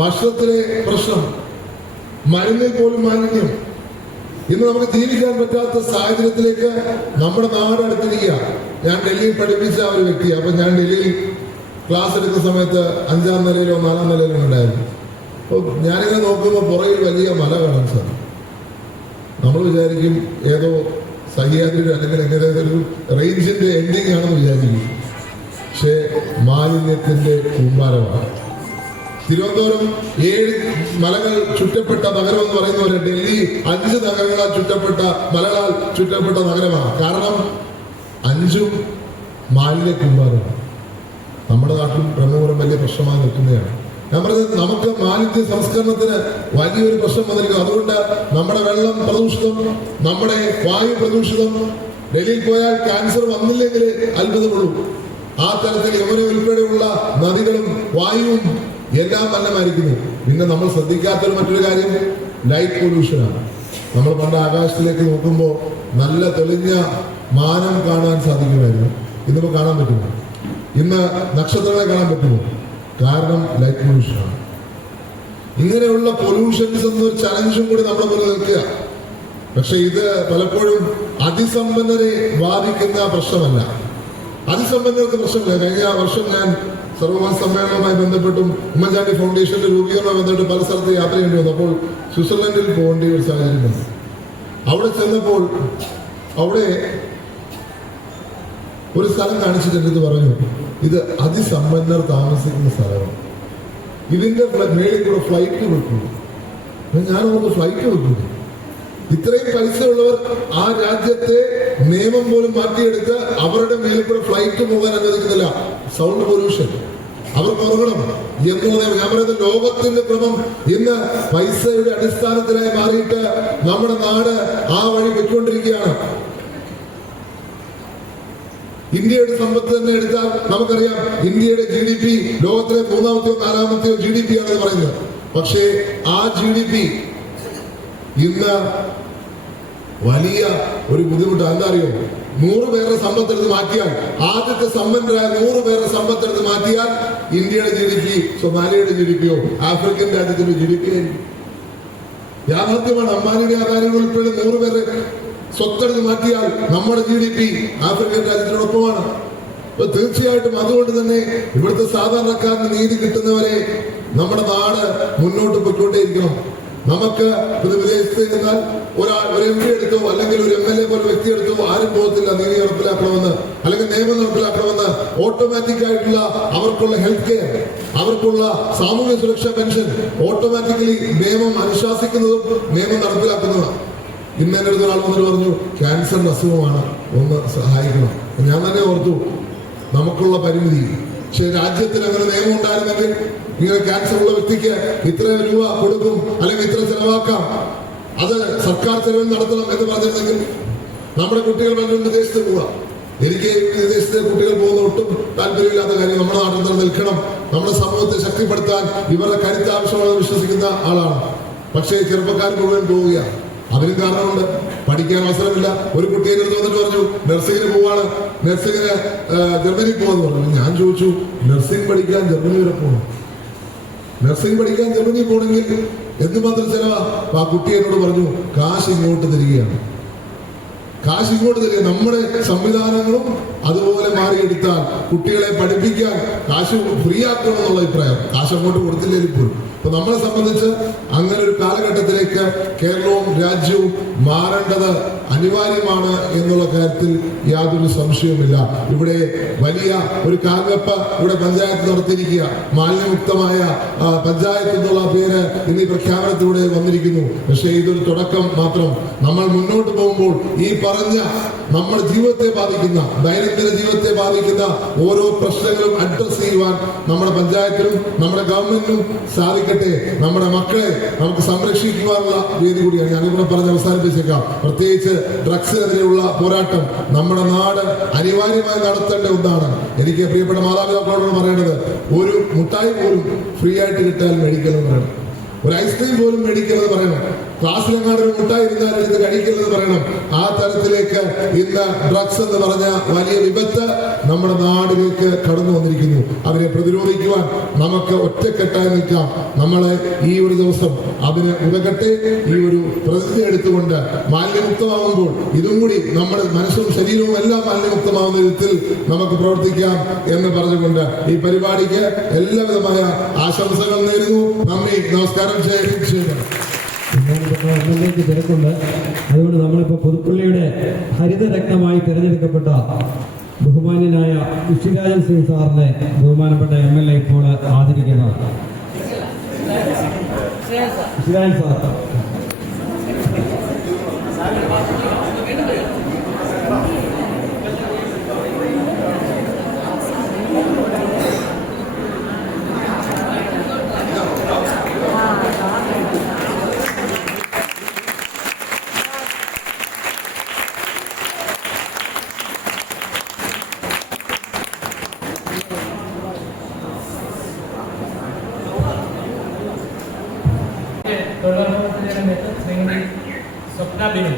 ഭക്ഷണത്തിലെ പ്രശ്നം, മരുന്നിൽ പോലും മാലിന്യം. ഇന്ന് നമുക്ക് ജീവിക്കാൻ പറ്റാത്ത സാഹചര്യത്തിലേക്ക് നമ്മുടെ നാട് അടുത്തിരിക്കുക. ഞാൻ ഡൽഹിയിൽ പഠിപ്പിച്ച ഒരു വ്യക്തിയാണ്. അപ്പൊ ഞാൻ ഡൽഹിയിൽ ക്ലാസ് എടുക്കുന്ന സമയത്ത് 5ാം നിലയിലോ 4ാം നിലയിലോ ഉണ്ടായിരുന്നു. അപ്പോൾ ഞാനിങ്ങനെ നോക്കുമ്പോൾ പുറകിൽ വലിയ മല കാണാൻ സാധിക്കും. നമ്മൾ വിചാരിക്കും ഏതോ സഹ്യാദ്രിയുടെ അല്ലെങ്കിൽ എങ്ങനെ ഒരു റേഞ്ചിന്റെ എൻഡിങ് ആണെന്ന് വിചാരിക്കും. പക്ഷേ മാലിന്യത്തിന്റെ കൂമ്പാരമാണ്. തിരുവനന്തപുരം 7 മലകൾ ചുറ്റപ്പെട്ട നഗരം എന്ന് പറയുന്ന പോലെ ഡൽഹി 5 നഗരങ്ങളാൽ ചുറ്റപ്പെട്ട മലകളാൽ ചുറ്റപ്പെട്ട നഗരമാണ്. കാരണം 5ഉം മാലിന്യ കൂമ്പാരമാണ്. നമ്മുടെ നാട്ടിൽ ബ്രഹ്മപുരം വലിയ പ്രശ്നമായി നിൽക്കുന്നതാണ്. ഞാൻ പറഞ്ഞത്, നമുക്ക് മാലിന്യ സംസ്കരണത്തിന് വലിയൊരു പ്രശ്നം വന്നിരിക്കും. അതുകൊണ്ട് നമ്മുടെ വെള്ളം പ്രദൂഷിതം, നമ്മുടെ വായു പ്രദൂഷിതം. ഡൽഹിയിൽ പോയാൽ ക്യാൻസർ വന്നില്ലെങ്കിൽ അത്ഭുതപ്പെടും. ആ തരത്തിൽ യമുന ഉൾപ്പെടെയുള്ള നദികളും വായുവും എല്ലാം മലിനമായിരിക്കുന്നു. പിന്നെ നമ്മൾ ശ്രദ്ധിക്കാത്തൊരു മറ്റൊരു കാര്യം ലൈറ്റ് പൊല്യൂഷനാണ്. നമ്മൾ പണ്ട് ആകാശത്തിലേക്ക് നോക്കുമ്പോൾ നല്ല തെളിഞ്ഞ മാനം കാണാൻ സാധിക്കുമായിരുന്നു. ഇന്നിപ്പോൾ കാണാൻ പറ്റുമോ? ഇന്ന് നക്ഷത്രങ്ങളെ കാണാൻ പറ്റുമോ? കാരണം ലൈറ്റ് പൊല്യൂഷനാണ്. ഇങ്ങനെയുള്ള പൊല്യൂഷൻസ് എന്നൊരു ചലഞ്ചും കൂടി നമ്മുടെ മുന്നിൽ നിൽക്കുക. പക്ഷെ ഇത് പലപ്പോഴും അതിസമ്പന്നരെ ബാധിക്കുന്ന പ്രശ്നമല്ല. അതിസമ്പന്നർക്ക് പ്രശ്നമില്ല. കഴിഞ്ഞ വർഷം ഞാൻ സർവമത സമ്മേളനവുമായി ബന്ധപ്പെട്ടും ഉമ്മൻചാണ്ടി ഫൗണ്ടേഷന്റെ രൂപീകരണവുമായി ബന്ധപ്പെട്ട് പല സ്ഥലത്ത് യാത്ര ചെയ്യേണ്ടി വന്നു. അപ്പോൾ സ്വിറ്റ്സർലൻഡിൽ പോകേണ്ട ഒരു സാഹചര്യം വന്നു. അവിടെ ചെന്നപ്പോൾ അവിടെ ഒരു സ്ഥലം കാണിച്ചിട്ട് എൻ്റെ പറഞ്ഞു, ഇത് അതിസമ്പന്നർ താമസിക്കുന്ന സ്ഥലമാണ്. ഇതിന്റെ മേളിൽ കൂടെ ഫ്ലൈറ്റ് വെക്കുന്നു. ഞാൻ ഓർത്ത് ഫ്ലൈറ്റ് വെക്കുന്നു. ഇത്രയും പൈസ ഉള്ളവർ ആ രാജ്യത്തെ നിയമം പോലും മാറ്റിയെടുത്ത് അവരുടെ മേലിൽ കൂടെ ഫ്ലൈറ്റ് പോകാൻ അനുവദിക്കുന്നില്ല. സൗണ്ട് പൊല്യൂഷൻ അവർക്ക് ഉറങ്ങണം എന്നുള്ളത് ഞാൻ പറയുന്നത്. ലോകത്തിന്റെ ക്രമം ഇന്ന് പൈസയുടെ അടിസ്ഥാനത്തിലായി മാറിയിട്ട് നമ്മുടെ നാട് ആ വഴി വെച്ചുകൊണ്ടിരിക്കുകയാണ്. ഇന്ത്യയുടെ സമ്പത്ത് തന്നെ എടുത്താൽ നമുക്കറിയാം, ഇന്ത്യയുടെ GDP ലോകത്തിലെ 3ാമത്തെയോ 4ാമത്തെയോ GDP ആണെന്ന് പറയുന്നത്. പക്ഷേ ആ GDP ഇന്ന് വലിയ ഒരു ബുദ്ധിമുട്ടാണ്. എന്താ അറിയോ? 100 പേരുടെ സമ്പത്തെടുത്ത് മാറ്റിയാൽ, ആദ്യത്തെ സമ്പന്നരായ 100 പേരുടെ സമ്പത്തെടുത്ത് മാറ്റിയാൽ ഇന്ത്യയുടെ GDP സൊമാലിയയുടെ GDPയോ ആഫ്രിക്കൻ രാജ്യത്തിന്റെ GDP ആയിരിക്കും. യാഥാർത്ഥ്യമാണ്. അംബാനിയുടെ ആധാരങ്ങൾ ഉൾപ്പെടെ 100 പേരെ സ്വത്തെടുത്ത് മാറ്റിയാൽ നമ്മുടെ GDP ആഫ്രിക്കൻ രാജ്യത്തിനോടൊപ്പമാണ്. അപ്പൊ തീർച്ചയായിട്ടും അതുകൊണ്ട് തന്നെ ഇവിടുത്തെ സാധാരണക്കാരന് നീതി കിട്ടുന്നവരെ നമ്മുടെ നാട് മുന്നോട്ട് പോയിക്കൊണ്ടേയിരിക്കണം. നമുക്ക് വിദേശത്ത് നിന്നാൽ ഒരു MP എടുത്തോ അല്ലെങ്കിൽ ഒരു MLA പോലെ വ്യക്തി എടുത്തോ ആരും പോകത്തില്ല നീതി നടപ്പിലാക്കണമെന്ന് അല്ലെങ്കിൽ നിയമം നടപ്പിലാക്കണമെന്ന്. ഓട്ടോമാറ്റിക് ആയിട്ടുള്ള അവർക്കുള്ള ഹെൽത്ത് കെയർ, അവർക്കുള്ള സാമൂഹ്യ സുരക്ഷാ പെൻഷൻ ഓട്ടോമാറ്റിക്കലി നിയമം അനുശാസിക്കുന്നതും നിയമം നടപ്പിലാക്കുന്നതാണ്. ഇന്ന് എൻ്റെ അടുത്ത് ഒരാൾ വന്നിട്ട് പറഞ്ഞു, ക്യാൻസറിന്റെ അസുഖമാണ്, ഒന്ന് സഹായിക്കണം. ഞാൻ തന്നെ ഓർത്തു, നമുക്കുള്ള പരിമിതി. പക്ഷെ രാജ്യത്തിന് അങ്ങനെ നിയമം ഉണ്ടായിരുന്നെങ്കിൽ ഇങ്ങനെ ക്യാൻസർ ഉള്ള വ്യക്തിക്ക് ഇത്ര രൂപ കൊടുക്കും അല്ലെങ്കിൽ ഇത്ര ചെലവാക്കാം, അത് സർക്കാർ ചെലവിൽ നടത്തണം എന്ന് പറഞ്ഞിരുന്നെങ്കിൽ നമ്മുടെ കുട്ടികൾ പലരും വിദേശത്ത് പോവാം. എനിക്ക് വിദേശത്തെ കുട്ടികൾ പോകുന്ന ഒട്ടും താല്പര്യമില്ലാത്ത കാര്യം. നമ്മുടെ നാട്ടിൽ തന്നെ നിൽക്കണം, നമ്മുടെ സമൂഹത്തെ ശക്തിപ്പെടുത്താൻ ഇവരുടെ കരുത്ത് ആവശ്യമാണെന്ന് വിശ്വസിക്കുന്ന ആളാണ്. പക്ഷേ ചെറുപ്പക്കാർ മുഴുവൻ പോവുകയാണ്. അതിന് കാരണമുണ്ട്, പഠിക്കാൻ അവസരമില്ല. ഒരു കുട്ടിയെ വന്നിട്ട് പറഞ്ഞു നഴ്സിംഗിന് പോവാണ്, നഴ്സിംഗിന് ജർമ്മനി പോവാന്ന് പറഞ്ഞു. ഞാൻ ചോദിച്ചു, നഴ്സിംഗ് പഠിക്കാൻ ജർമ്മനി വരെ പോകണം? നഴ്സിംഗ് പഠിക്കാൻ ജർമ്മനി പോകണമെങ്കിൽ എന്തുമാത്രം ചെലവാ? ആ കുട്ടി എന്നോട് പറഞ്ഞു, കാശ് ഇങ്ങോട്ട് തരികയാണ്, കാശ് ഇങ്ങോട്ട് തരിക. നമ്മുടെ സംവിധാനങ്ങളും അതുപോലെ മാറിയെടുത്താൽ കുട്ടികളെ പഠിപ്പിക്കാൻ കാശ് ഫ്രീ ആക്കണം എന്നുള്ള അഭിപ്രായം. കാശ് അങ്ങോട്ട് കൊടുത്തില്ലെങ്കിൽ പോലും. അപ്പൊ നമ്മളെ സംബന്ധിച്ച് അങ്ങനെ ഒരു കാലഘട്ടത്തിലേക്ക് കേരളവും രാജ്യവും മാറേണ്ടത് അനിവാര്യമാണ് എന്നുള്ള കാര്യത്തിൽ യാതൊരു സംശയവുമില്ല. ഇവിടെ വലിയ ഒരു കാൽവെപ്പ് ഇവിടെ പഞ്ചായത്ത് നടത്തിയിരിക്കുക. മാലിന്യമുക്തമായ പഞ്ചായത്ത് എന്നുള്ള പേര് ഇന്ന് ഈ പ്രഖ്യാപനത്തിലൂടെ വന്നിരിക്കുന്നു. പക്ഷേ ഇതൊരു തുടക്കം മാത്രം. നമ്മൾ മുന്നോട്ട് പോകുമ്പോൾ ഈ പറഞ്ഞ നമ്മുടെ ജീവിതത്തെ ബാധിക്കുന്ന, ദൈനംദിന ജീവിതത്തെ ബാധിക്കുന്ന ഓരോ പ്രശ്നങ്ങളും അഡ്രസ് ചെയ്യുവാൻ നമ്മുടെ പഞ്ചായത്തിനും നമ്മുടെ ഗവൺമെന്റിനും സാധിക്കട്ടെ. നമ്മുടെ മക്കളെ നമുക്ക് സംരക്ഷിക്കുവാനുള്ള വേദി കൂടിയാണ്. ഞാനിവിടെ പറഞ്ഞ് അവസാനിപ്പിച്ചേക്കാം. പ്രത്യേകിച്ച് ഡ്രഗ്സിനെതിരെയുള്ള പോരാട്ടം നമ്മുടെ നാട് അനിവാര്യമായി നടത്തേണ്ട ഒന്നാണ്. എനിക്ക് പ്രിയപ്പെട്ട മാതാപിതാക്കളോട് പറയേണ്ടത്, ഒരു മുട്ടായി പോലും ഫ്രീ ആയിട്ട് കിട്ടാൻ മേടിക്കലെന്ന് പറയണം, ഒരു ഐസ്ക്രീം പോലും മേടിക്കലെന്ന് പറയണം, ക്ലാസ്സിലെങ്ങാണ്ട് ഒരു മുട്ടായി ഇരുന്നാൽ ഇത് കഴിക്കലെന്ന് പറയണം. ആ തരത്തിലേക്ക് ഇന്ന് ഡ്രഗ്സ് എന്ന് പറഞ്ഞ വലിയ വിപത്ത് നമ്മുടെ നാടിലേക്ക് കടന്നു വന്നിരിക്കുന്നു. അതിനെ പ്രതിരോധിക്കുവാൻ നമുക്ക് ഒറ്റക്കെട്ടായി നിൽക്കാം. നമ്മളെ ഈ ഒരു ദിവസം അതിന് ഉതകട്ടെ. ഈ ഒരു പ്രതിജ്ഞ എടുത്തുകൊണ്ട് മാലിന്യമുക്തമാകുമ്പോൾ ഇതും കൂടി നമ്മുടെ മനസ്സും ശരീരവും എല്ലാം മാലിന്യമുക്തമാകുന്ന വിധത്തിൽ നമുക്ക് പ്രവർത്തിക്കാം എന്ന് പറഞ്ഞുകൊണ്ട് ഈ പരിപാടിക്ക് എല്ലാവിധമായ ആശംസകൾ നേരുന്നു. നന്ദി, നമസ്കാരം. എംഎൽഎക്ക് തിരക്കുണ്ട്. അതുകൊണ്ട് നമ്മളിപ്പോൾ പുതുപ്പള്ളിയുടെ ഹരിതരത്നമായി തിരഞ്ഞെടുക്കപ്പെട്ട ബഹുമാന്യനായ ഋഷിരാജൻ സിംഗ് സാറിനെ ബഹുമാനപ്പെട്ട MLA ഇപ്പോൾ ആദരിക്കുന്നതാണ്. ഋഷിരാജൻ സാർ. ശ്രീമതി സ്വപ്ന ബിനു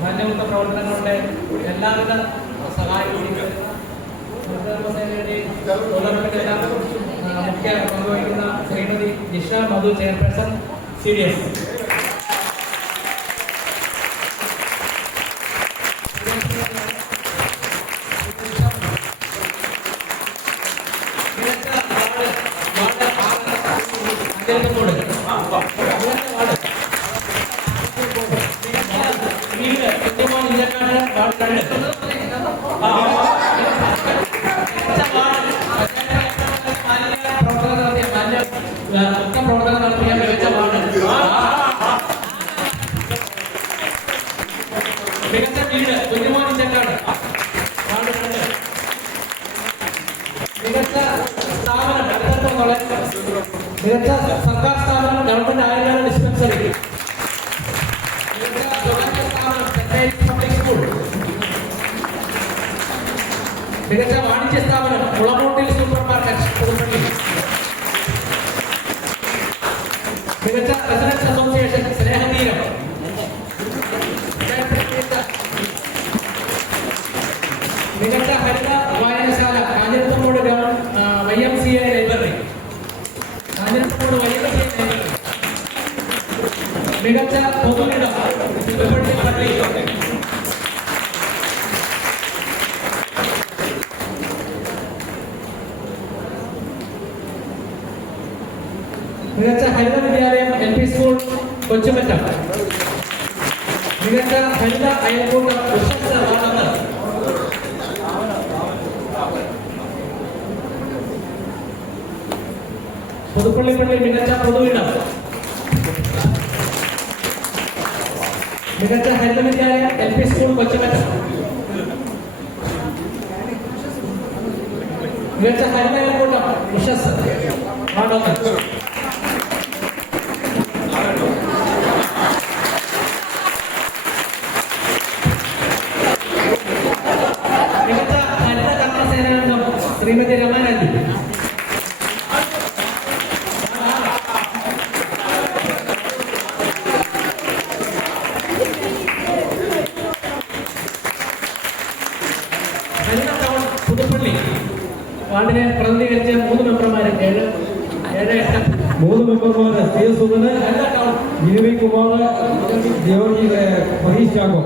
മാന്യമുക്ത പ്രവർത്തനങ്ങളുടെ എല്ലാവിധ സഹായങ്ങളും മുഖ്യ പങ്കുവഹിക്കുന്ന ശ്രീമതി ജിഷ മധു, ചെയർപേഴ്സൺ CDS. പ്രവർത്തനം നടത്തിയ മികച്ച വാർഡ് കോളേജ്, മികച്ച സർക്കാർ സ്ഥാപനം ഗവൺമെന്റ് ആയുർവേദ ഡിസ്പെൻസറി, മികച്ച സ്വകാര്യ സ്ഥാപനം സെന്റ് പബ്ലിക് സ്കൂൾ, മികച്ച വാണിജ്യ സ്ഥാപനം മുളമൂട്ടിൽ സൂപ്പർ മാർക്കറ്റ് പുതുപ്പള്ളി, മികച്ച റെസിഡൻസ് അസോസിയേഷൻ സ്നേഹതീരം, മികച്ച ഹരിത വായനശാല കാഞ്ഞിരത്തമ്മൂട് YMCA ലൈബ്രറി, കാഞ്ഞിരത്തമ്മൂട് YMCA ലൈബ്രറി, മികച്ച പൊതുയിടം പുതുപ്പള്ളി പള്ളി, മികച്ച ഹരിത വിദ്യാലയം LP സ്കൂൾ കൊച്ചുമറ്റം, മികച്ച ഹരിത അയൽക്കൂട്ടം പുതുപ്പള്ളിപ്പള്ളി, മികച്ച പൊതുയിടം, മികച്ച ഹരിത വിദ്യാലയം LP സ്കൂൾ കൊച്ചുമറ്റം, മികച്ച ഹരിത അയൽക്കൂട്ടം ഉഷസ് വാടോക്കർ, മികച്ച ഹരിത കർമ്മസേനാംഗം ശ്രീമതി രമാനന്ദി, ഹരിത ടൗൺ പുതുപ്പള്ളി വാർഡിനെ പ്രതിനിധീകരിച്ച 3 മെമ്പർമാരെ 7, 3 മെമ്പർമാർ CS സുധന്, ഹരിത ടൗൺ ജിനിവി കുമാർ, ജോർജി മഹീഷ് ചാക്കോ.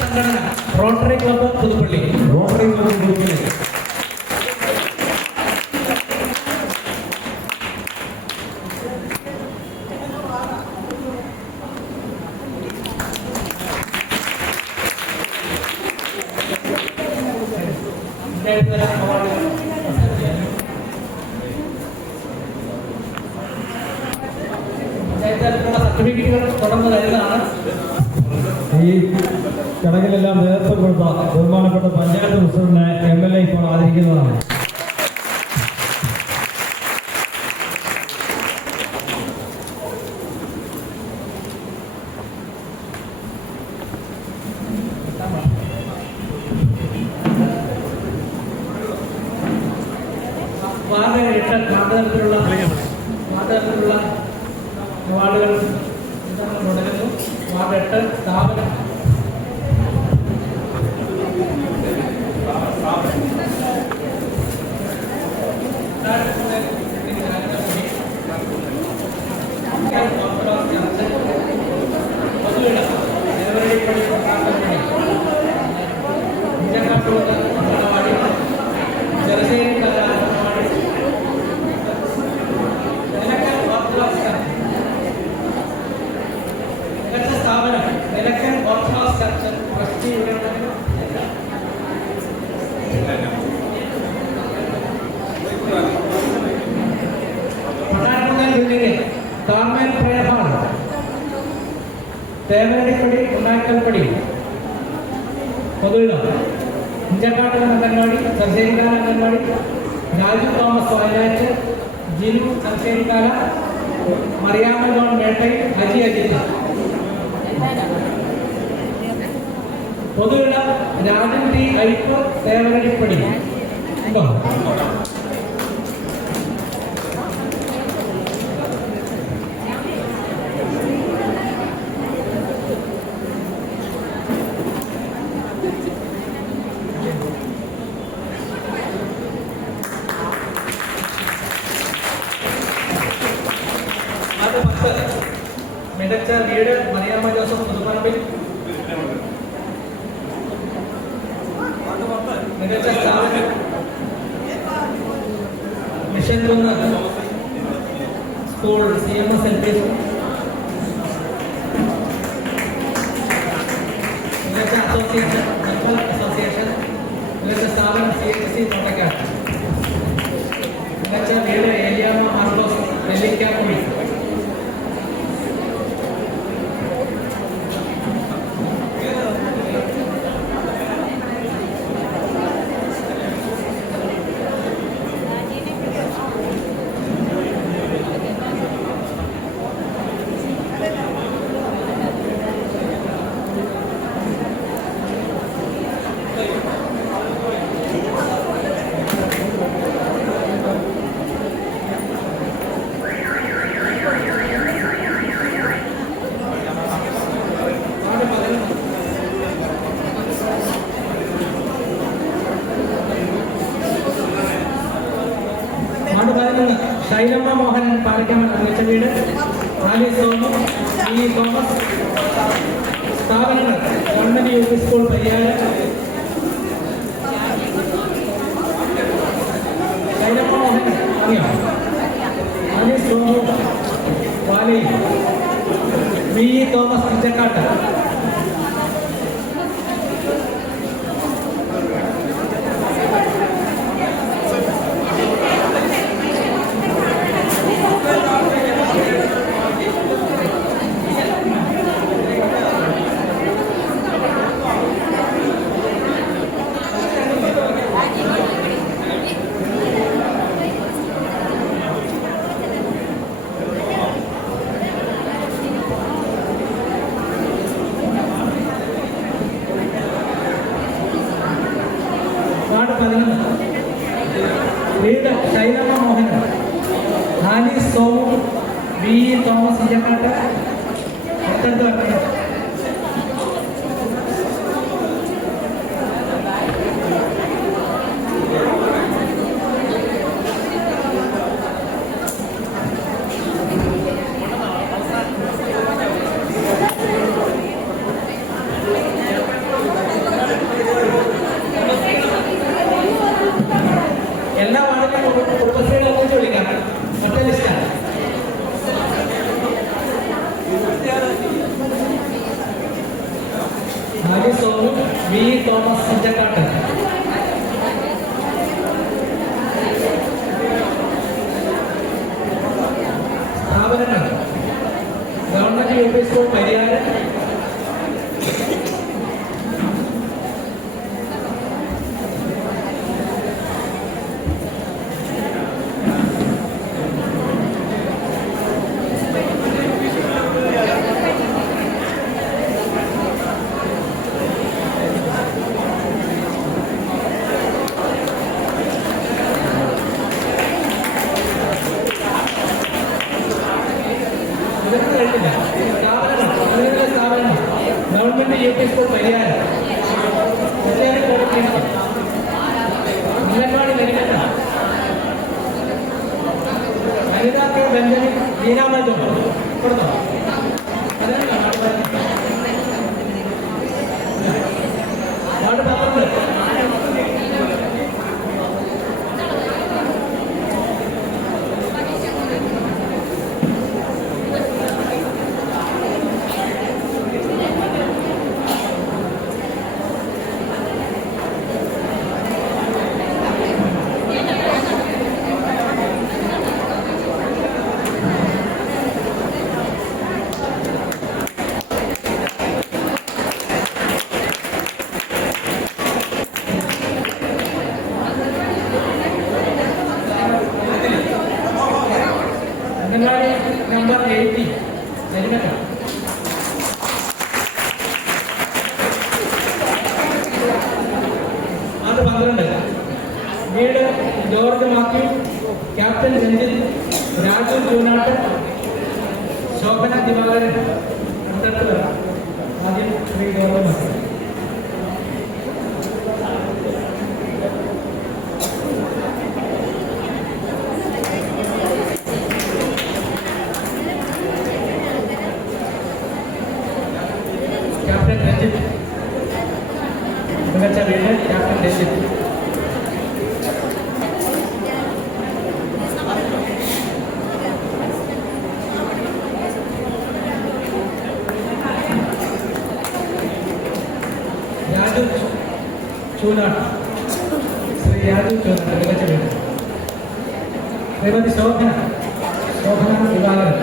സംഘടന rotary club Puthuppally, rotary club Puthuppally, സർട്ടിഫിക്കറ്റുകൾ തുടർന്ന് വരുന്നതാണ്. ഈ ചടങ്ങിലെല്ലാം നേതൃത്വം കൊടുത്ത ബഹുമാനപ്പെട്ട പഞ്ചായത്ത് പ്രസിഡന്റിനെ MLA ഇപ്പോൾ ആദരിക്കുന്നതാണ്. വാർഡ് 8 മാതൃതരത്തിലുള്ള അവാർഡുകൾ തുടരുന്നു. വാർഡ് 8 സ്ഥാപനം തേവരടിപ്പടി ഉണ്ടാക്കൽപ്പടി പൊതുവിടം ഇഞ്ചക്കാട്ടൻ അംഗൻവാടി ചർച്ചേരിക്കാല അംഗൻവാടി രാജു തോമസ് വയലാറ്റ് ജിനു ചർച്ചേരിക്കാല മറിയാമ്മ ജോൺ വേട്ടയിൽ ഹജി അജിത്ത് പൊതുവിടം രാജൻ ടി അരിപ്പ് തേവരടിപ്പടി മികച്ച വീട് മറിയാമ്മ ജോസഫ് പുതുപ്പറമ്പിൽ, മികച്ച സ്ഥാപനം മിഷൻ കുന്ന് സ്കൂൾ CMS LP സ്കൂൾ, മികച്ച അസോസിയേഷൻ മെഡിക്കൽ അസോസിയേഷൻ, മികച്ച സ്ഥാപനം CHC കോട്ടക്കാട്, മികച്ച വീട് ഏലിയാമ്മ മാർക്കോസ് നെല്ലിക്കാക്കുഴി, വീട് ആലി സോമു ഇ തോമസ്. സ്ഥാപനങ്ങൾ government U P school Pariyaram, Shailamma Mohan അറിയാം, ആലി സോമു വാലി, വി ഇ തോമസ് ഇഞ്ചക്കാട്ട്. വീട് ശൈലമ്മ മോഹനൻ, ആലി സോമു, വി ഇ തോമസ് ഇഞ്ചക്കാട്ട്. തൊട്ടടുത്ത് വരണേ. എല്ലാ വാർഡിലും കുടുംബശ്രീകളെ ഒന്നിച്ച് വിളിക്കാം. ഒറ്റ ലിസ്റ്റാണ്. Ali Somu, V E Thomas Inchakkattu. സ്ഥാപനങ്ങൾ government U P school Pariyaram, government U P school Pariyaram, anganwadi Nerikkatta, Vanitha K Benjamin, ലീനാമജോ കൊടുത്തോ. Ward 12 anganwadi number 80 നെരിക്കട്ട. അത് 12 വീട് ജോർജ് മാത്യു, ക്യാപ്റ്റൻ രഞ്ജിത്ത്, രാജു ചൂനാട്ട്, ശോഭന ദിവാകരൻ. അടുത്തടുത്ത് വരാം. ആദ്യം ശ്രീ ജോർജ് മാത്യു. ക്യാപ്റ്റൻ രഞ്ജിത്ത്, മികച്ച വീട് ക്യാപ്റ്റൻ രഞ്ജിത്ത്. രാജു ചൂനാട്ട്, ശ്രീ രാജു ചൂനാട്ട്, മികച്ച വീട്. ശ്രീമതി ശോഭന ദിവാകരൻ,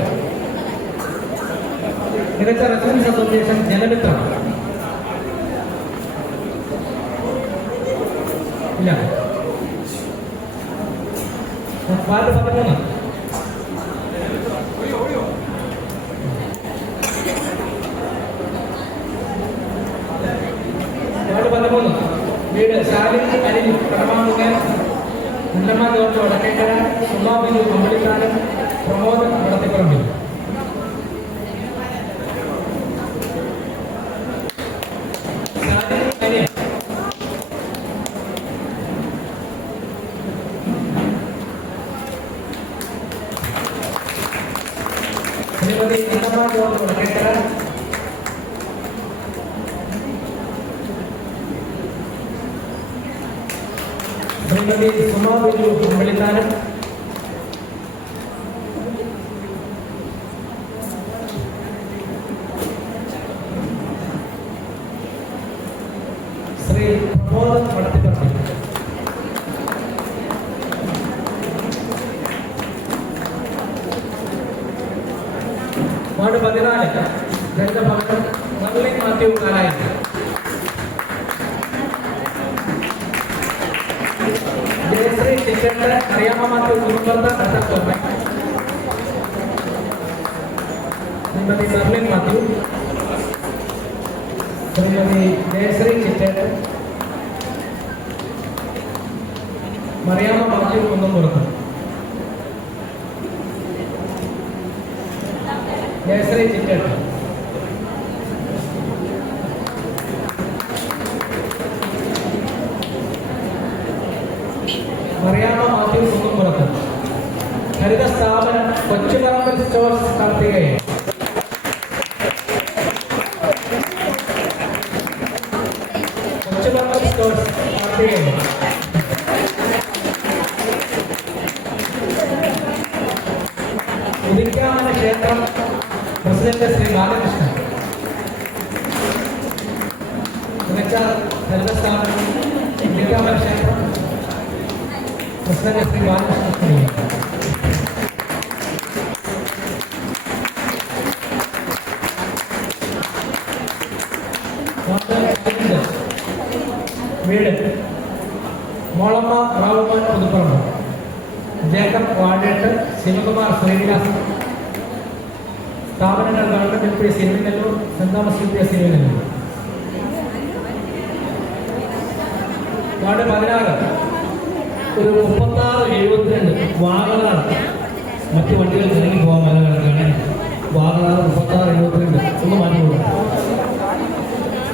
മികച്ച റെസിഡൻസ് അസോസിയേഷൻ ജനമിത്രം. ഇല്ല. വാർഡ് 13 വീട് ശാലിനി അനിൽ പരമാമുഖൻ, ഉണ്ടമ്മ ജോർജ് വടക്കേക്കര, സുമാ ബിജു കമ്പളിക്കാരൻ, പ്രമോദ് വടത്തിപ്പറമ്പിൽ. ശാലിനി അനിൽ ശ്രീമതി ഇന്നമ്മ ജോർജ് വടക്കേക്കര, ശ്രീമതി സുമാ ബിജു കുമ്പളിത്താനം, ശ്രീ പ്രമോദ് വടത്തിപ്പറമ്പ്, വാർഡ് 14 രംഗഭവനം മർലിൻ മാത്യു കാലായി, ജയശ്രീ ചിറ്റണ്ട് അറിയാമ മാത്യു കുറുമ്പത്ത് അട്ടത്തോമ, ശ്രീമതി മർലിൻ മാത്യു, ശ്രീമതി ജയശ്രീ ചിറ്റണ്ട് മറിയാമ മാത്യു കുന്നുംപുറത്ത്, ജയശ്രീ ചിറ്റണ്ട്, മറിയാമ മാത്യു കുന്നുംപുറത്ത്, ഹരിത സ്ഥാപനം കൊച്ചുപറമ്പിൽ സ്റ്റോഴ്സ് കാർത്തികേയൻ, കൊച്ചുപറമ്പിൽ സ്റ്റോഴ്സ് കാർത്തികേയൻ, ഉദിക്കാമന ക്ഷേത്രം പ്രസിഡന്റ് ശ്രീ ബാലകൃഷ്ണൻ, മികച്ച ഹരിതസ്ഥാപനം ഉദിക്കാമന ക്ഷേത്രം പ്രസിഡന്റ് ശ്രീ ബാലകൃഷ്ണൻ. വീട് മോളമ്മ റാവുമാൻ പുതുപ്പറമ്പ്, ജേക്കബ് വാഴേട്ട്, ശിവകുമാർ ശ്രീനിവാസൻ, സ്ഥാപനങ്ങൾ ഗവൺമെന്റ് എൽ പി സിരിവനല്ലൂർ, saint Thomas U P S സിരിവനല്ലൂർ. വാർഡ് 16 ഒരു 36-72 വാഹനങ്ങളാണ്, മറ്റു വണ്ടികൾ ഇറങ്ങി പോകാൻ പല കിടക്കാണ്. വാഹനങ്ങൾ 36-72 ഒന്ന് മാറ്റി കൊടുക്കും.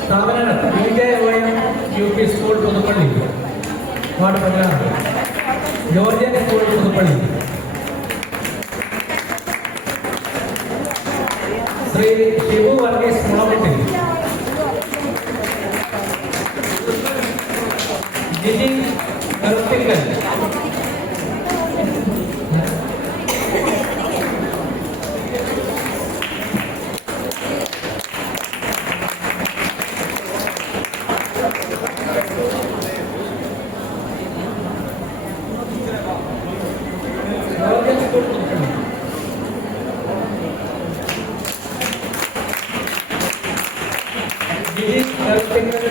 സ്ഥാപനങ്ങൾ BJOM UP school Puthuppally, ward 16, Georgian school Puthuppally, Shri Shibu Varghese മുളമുട്ടിൽ, ജിജി കറുത്തിങ്കൽ,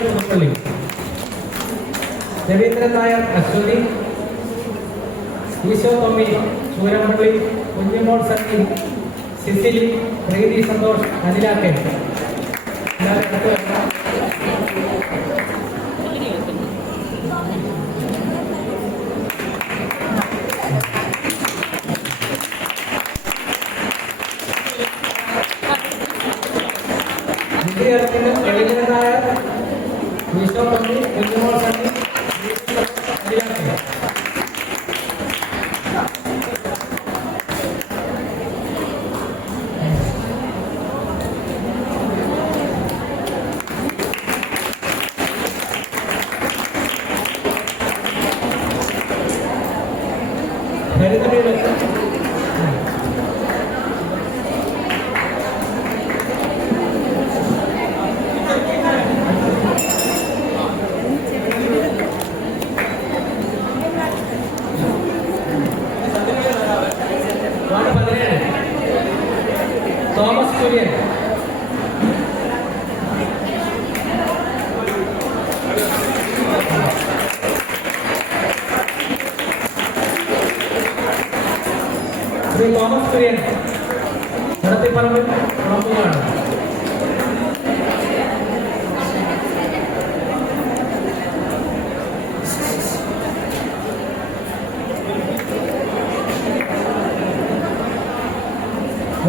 പുതുപ്പള്ളി, രവീന്ദ്രൻ നായർ അശ്വതി, ഈശോ തൊമ്മി ചൂരമ്പള്ളി, കുഞ്ഞിമോൾ സണ്ണി, സിസിലി, പ്രീതി സന്തോഷ്, അനിലാക്കൻ. രവീന്ദ്രൻ നായർ, ഈശോ തൊമ്മി, കുഞ്ഞിമോൾ സണ്ണി, അനിലാക്കൻ. ഹരിതവീട് വാർഡ് 17 തോമസ് കുര്യൻ, ശ്രീ തോമസ് കുര്യൻ നടത്തിപ്പറമ്പിൽ കുളമ്പുകാട്.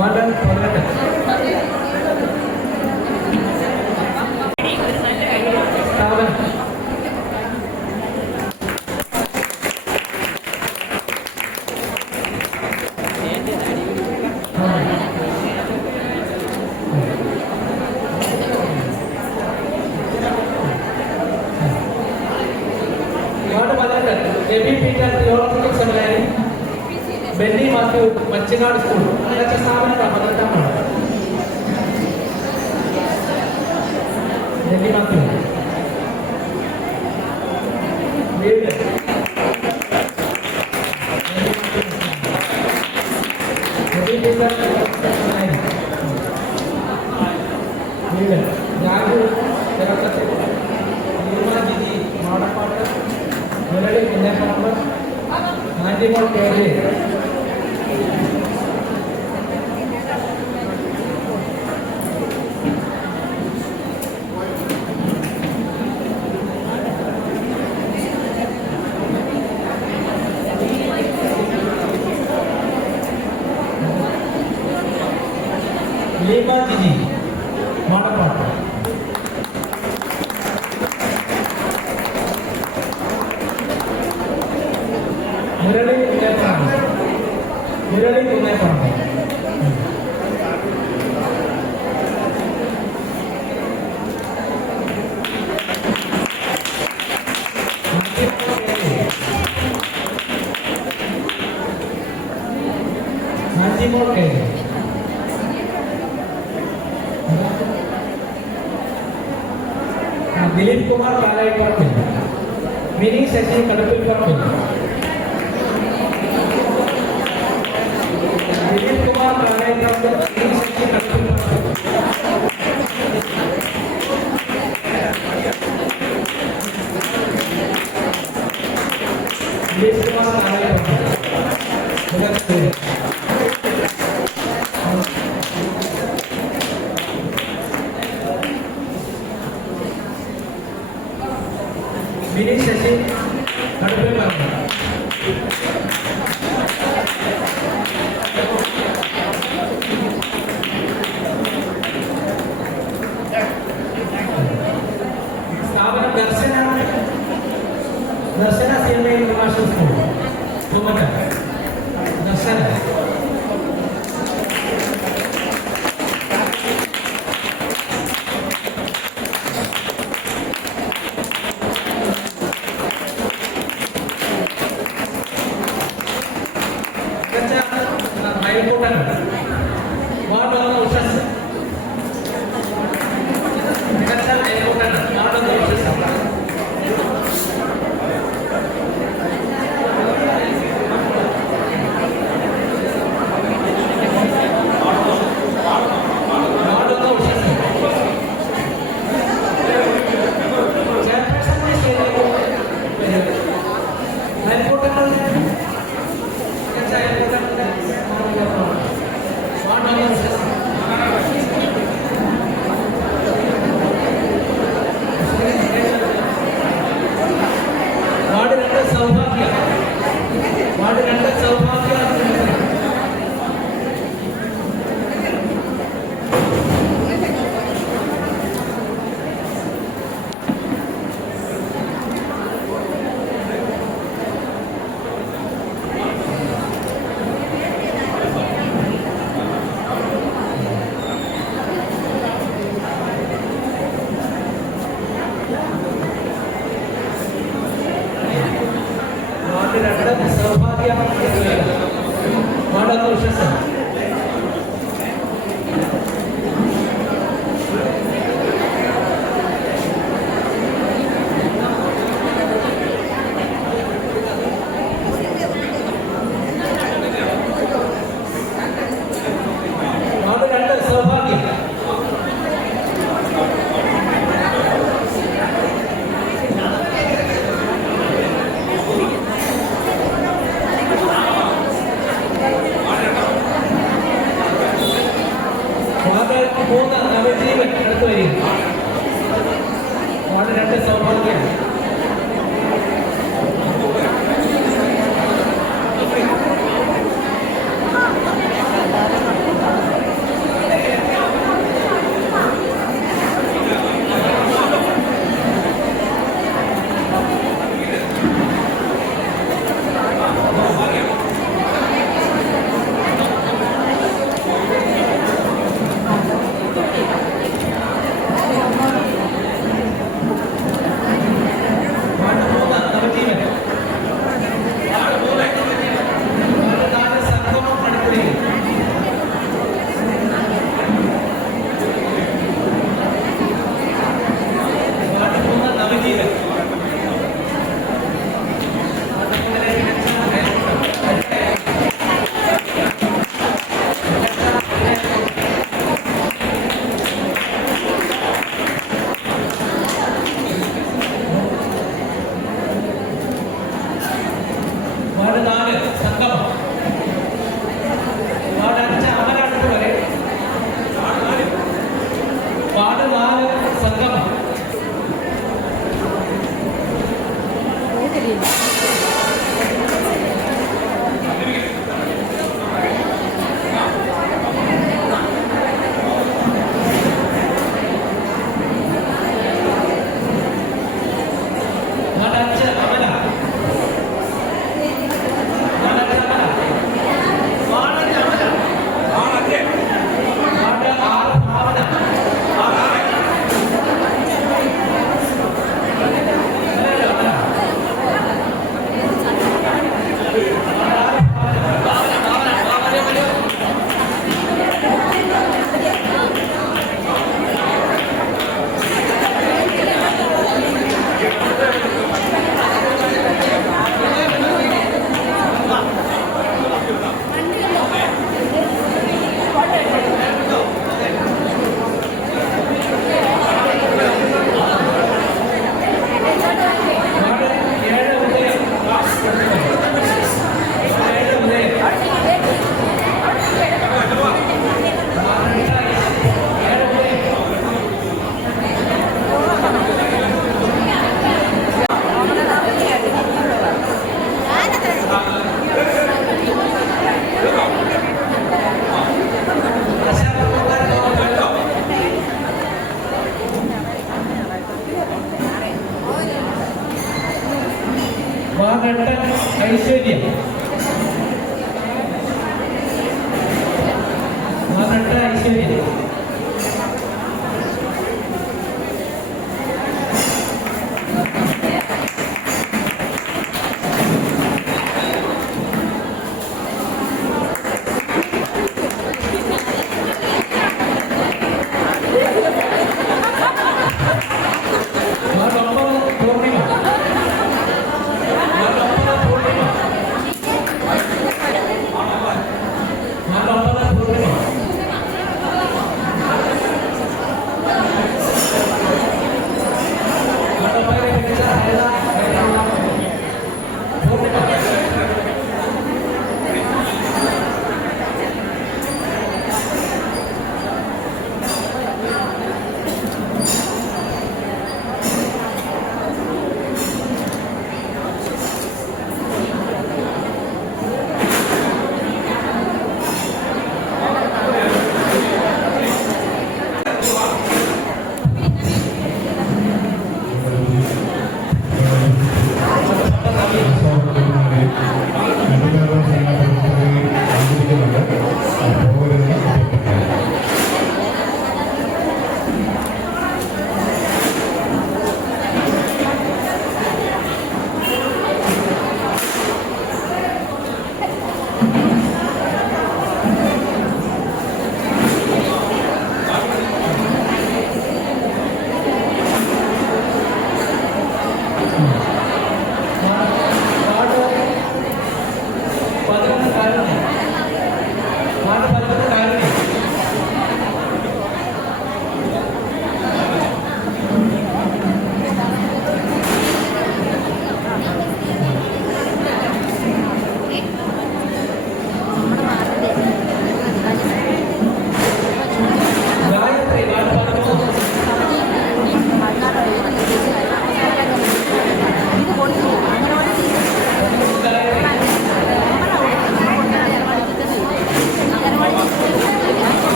വാർഡ് 18 സ്ഥാപനം പച്ചക്കാട് സ്കൂൾ മികച്ച സ്ഥാപനമാണ് 18ാം വാർഡ്. നെല്ലി മാത്യു വീട് വീട് രാഹുൽ കേരളത്തിൽ നിർമ്മാജിജി മാടപ്പാട്ട് മുരളി കുഞ്ഞപ്പറമ്പ് ആൻറ്റിമോൾ കേരള ലീമാജിജി മാടപ്പാട്ട് മുരളി കുഞ്ഞപ്പറമ്പ് ആൻറ്റിമോൾ കേരള ദിലീപ് കുമാർ പാലായിപ്പറമ്പിൽ മിനി ശശി കടുപ്പിൽ പറമ്പിൽ ദിലീപ് കുമാർ പാലായിപ്പറമ്പിൽ മിനി ശശി കടുപ്പിൽ പറമ്പിൽ ദിലീപ് കുമാർ പാലായിപ്പറമ്പിൽ മിനി ശശി കടുപ്പിൽ പറമ്പിൽ സ്ഥാപനം ദർശന സിനിമ ഇന്റർനാഷണൽ സ്കൂൾ കുമ്മട്ട ദർശന റെട്ടൻ ഐശ്വര്യ, ഐശ്വര്യ.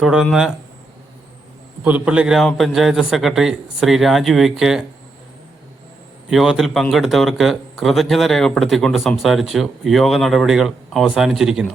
തുടർന്ന് പുതുപ്പള്ളി ഗ്രാമപഞ്ചായത്ത് സെക്രട്ടറി ശ്രീ രാജു വി.കെ യോഗത്തിൽ പങ്കെടുത്തവർക്ക് കൃതജ്ഞത രേഖപ്പെടുത്തിക്കൊണ്ട് സംസാരിച്ചു. യോഗ നടപടികൾ അവസാനിച്ചിരിക്കുന്നു.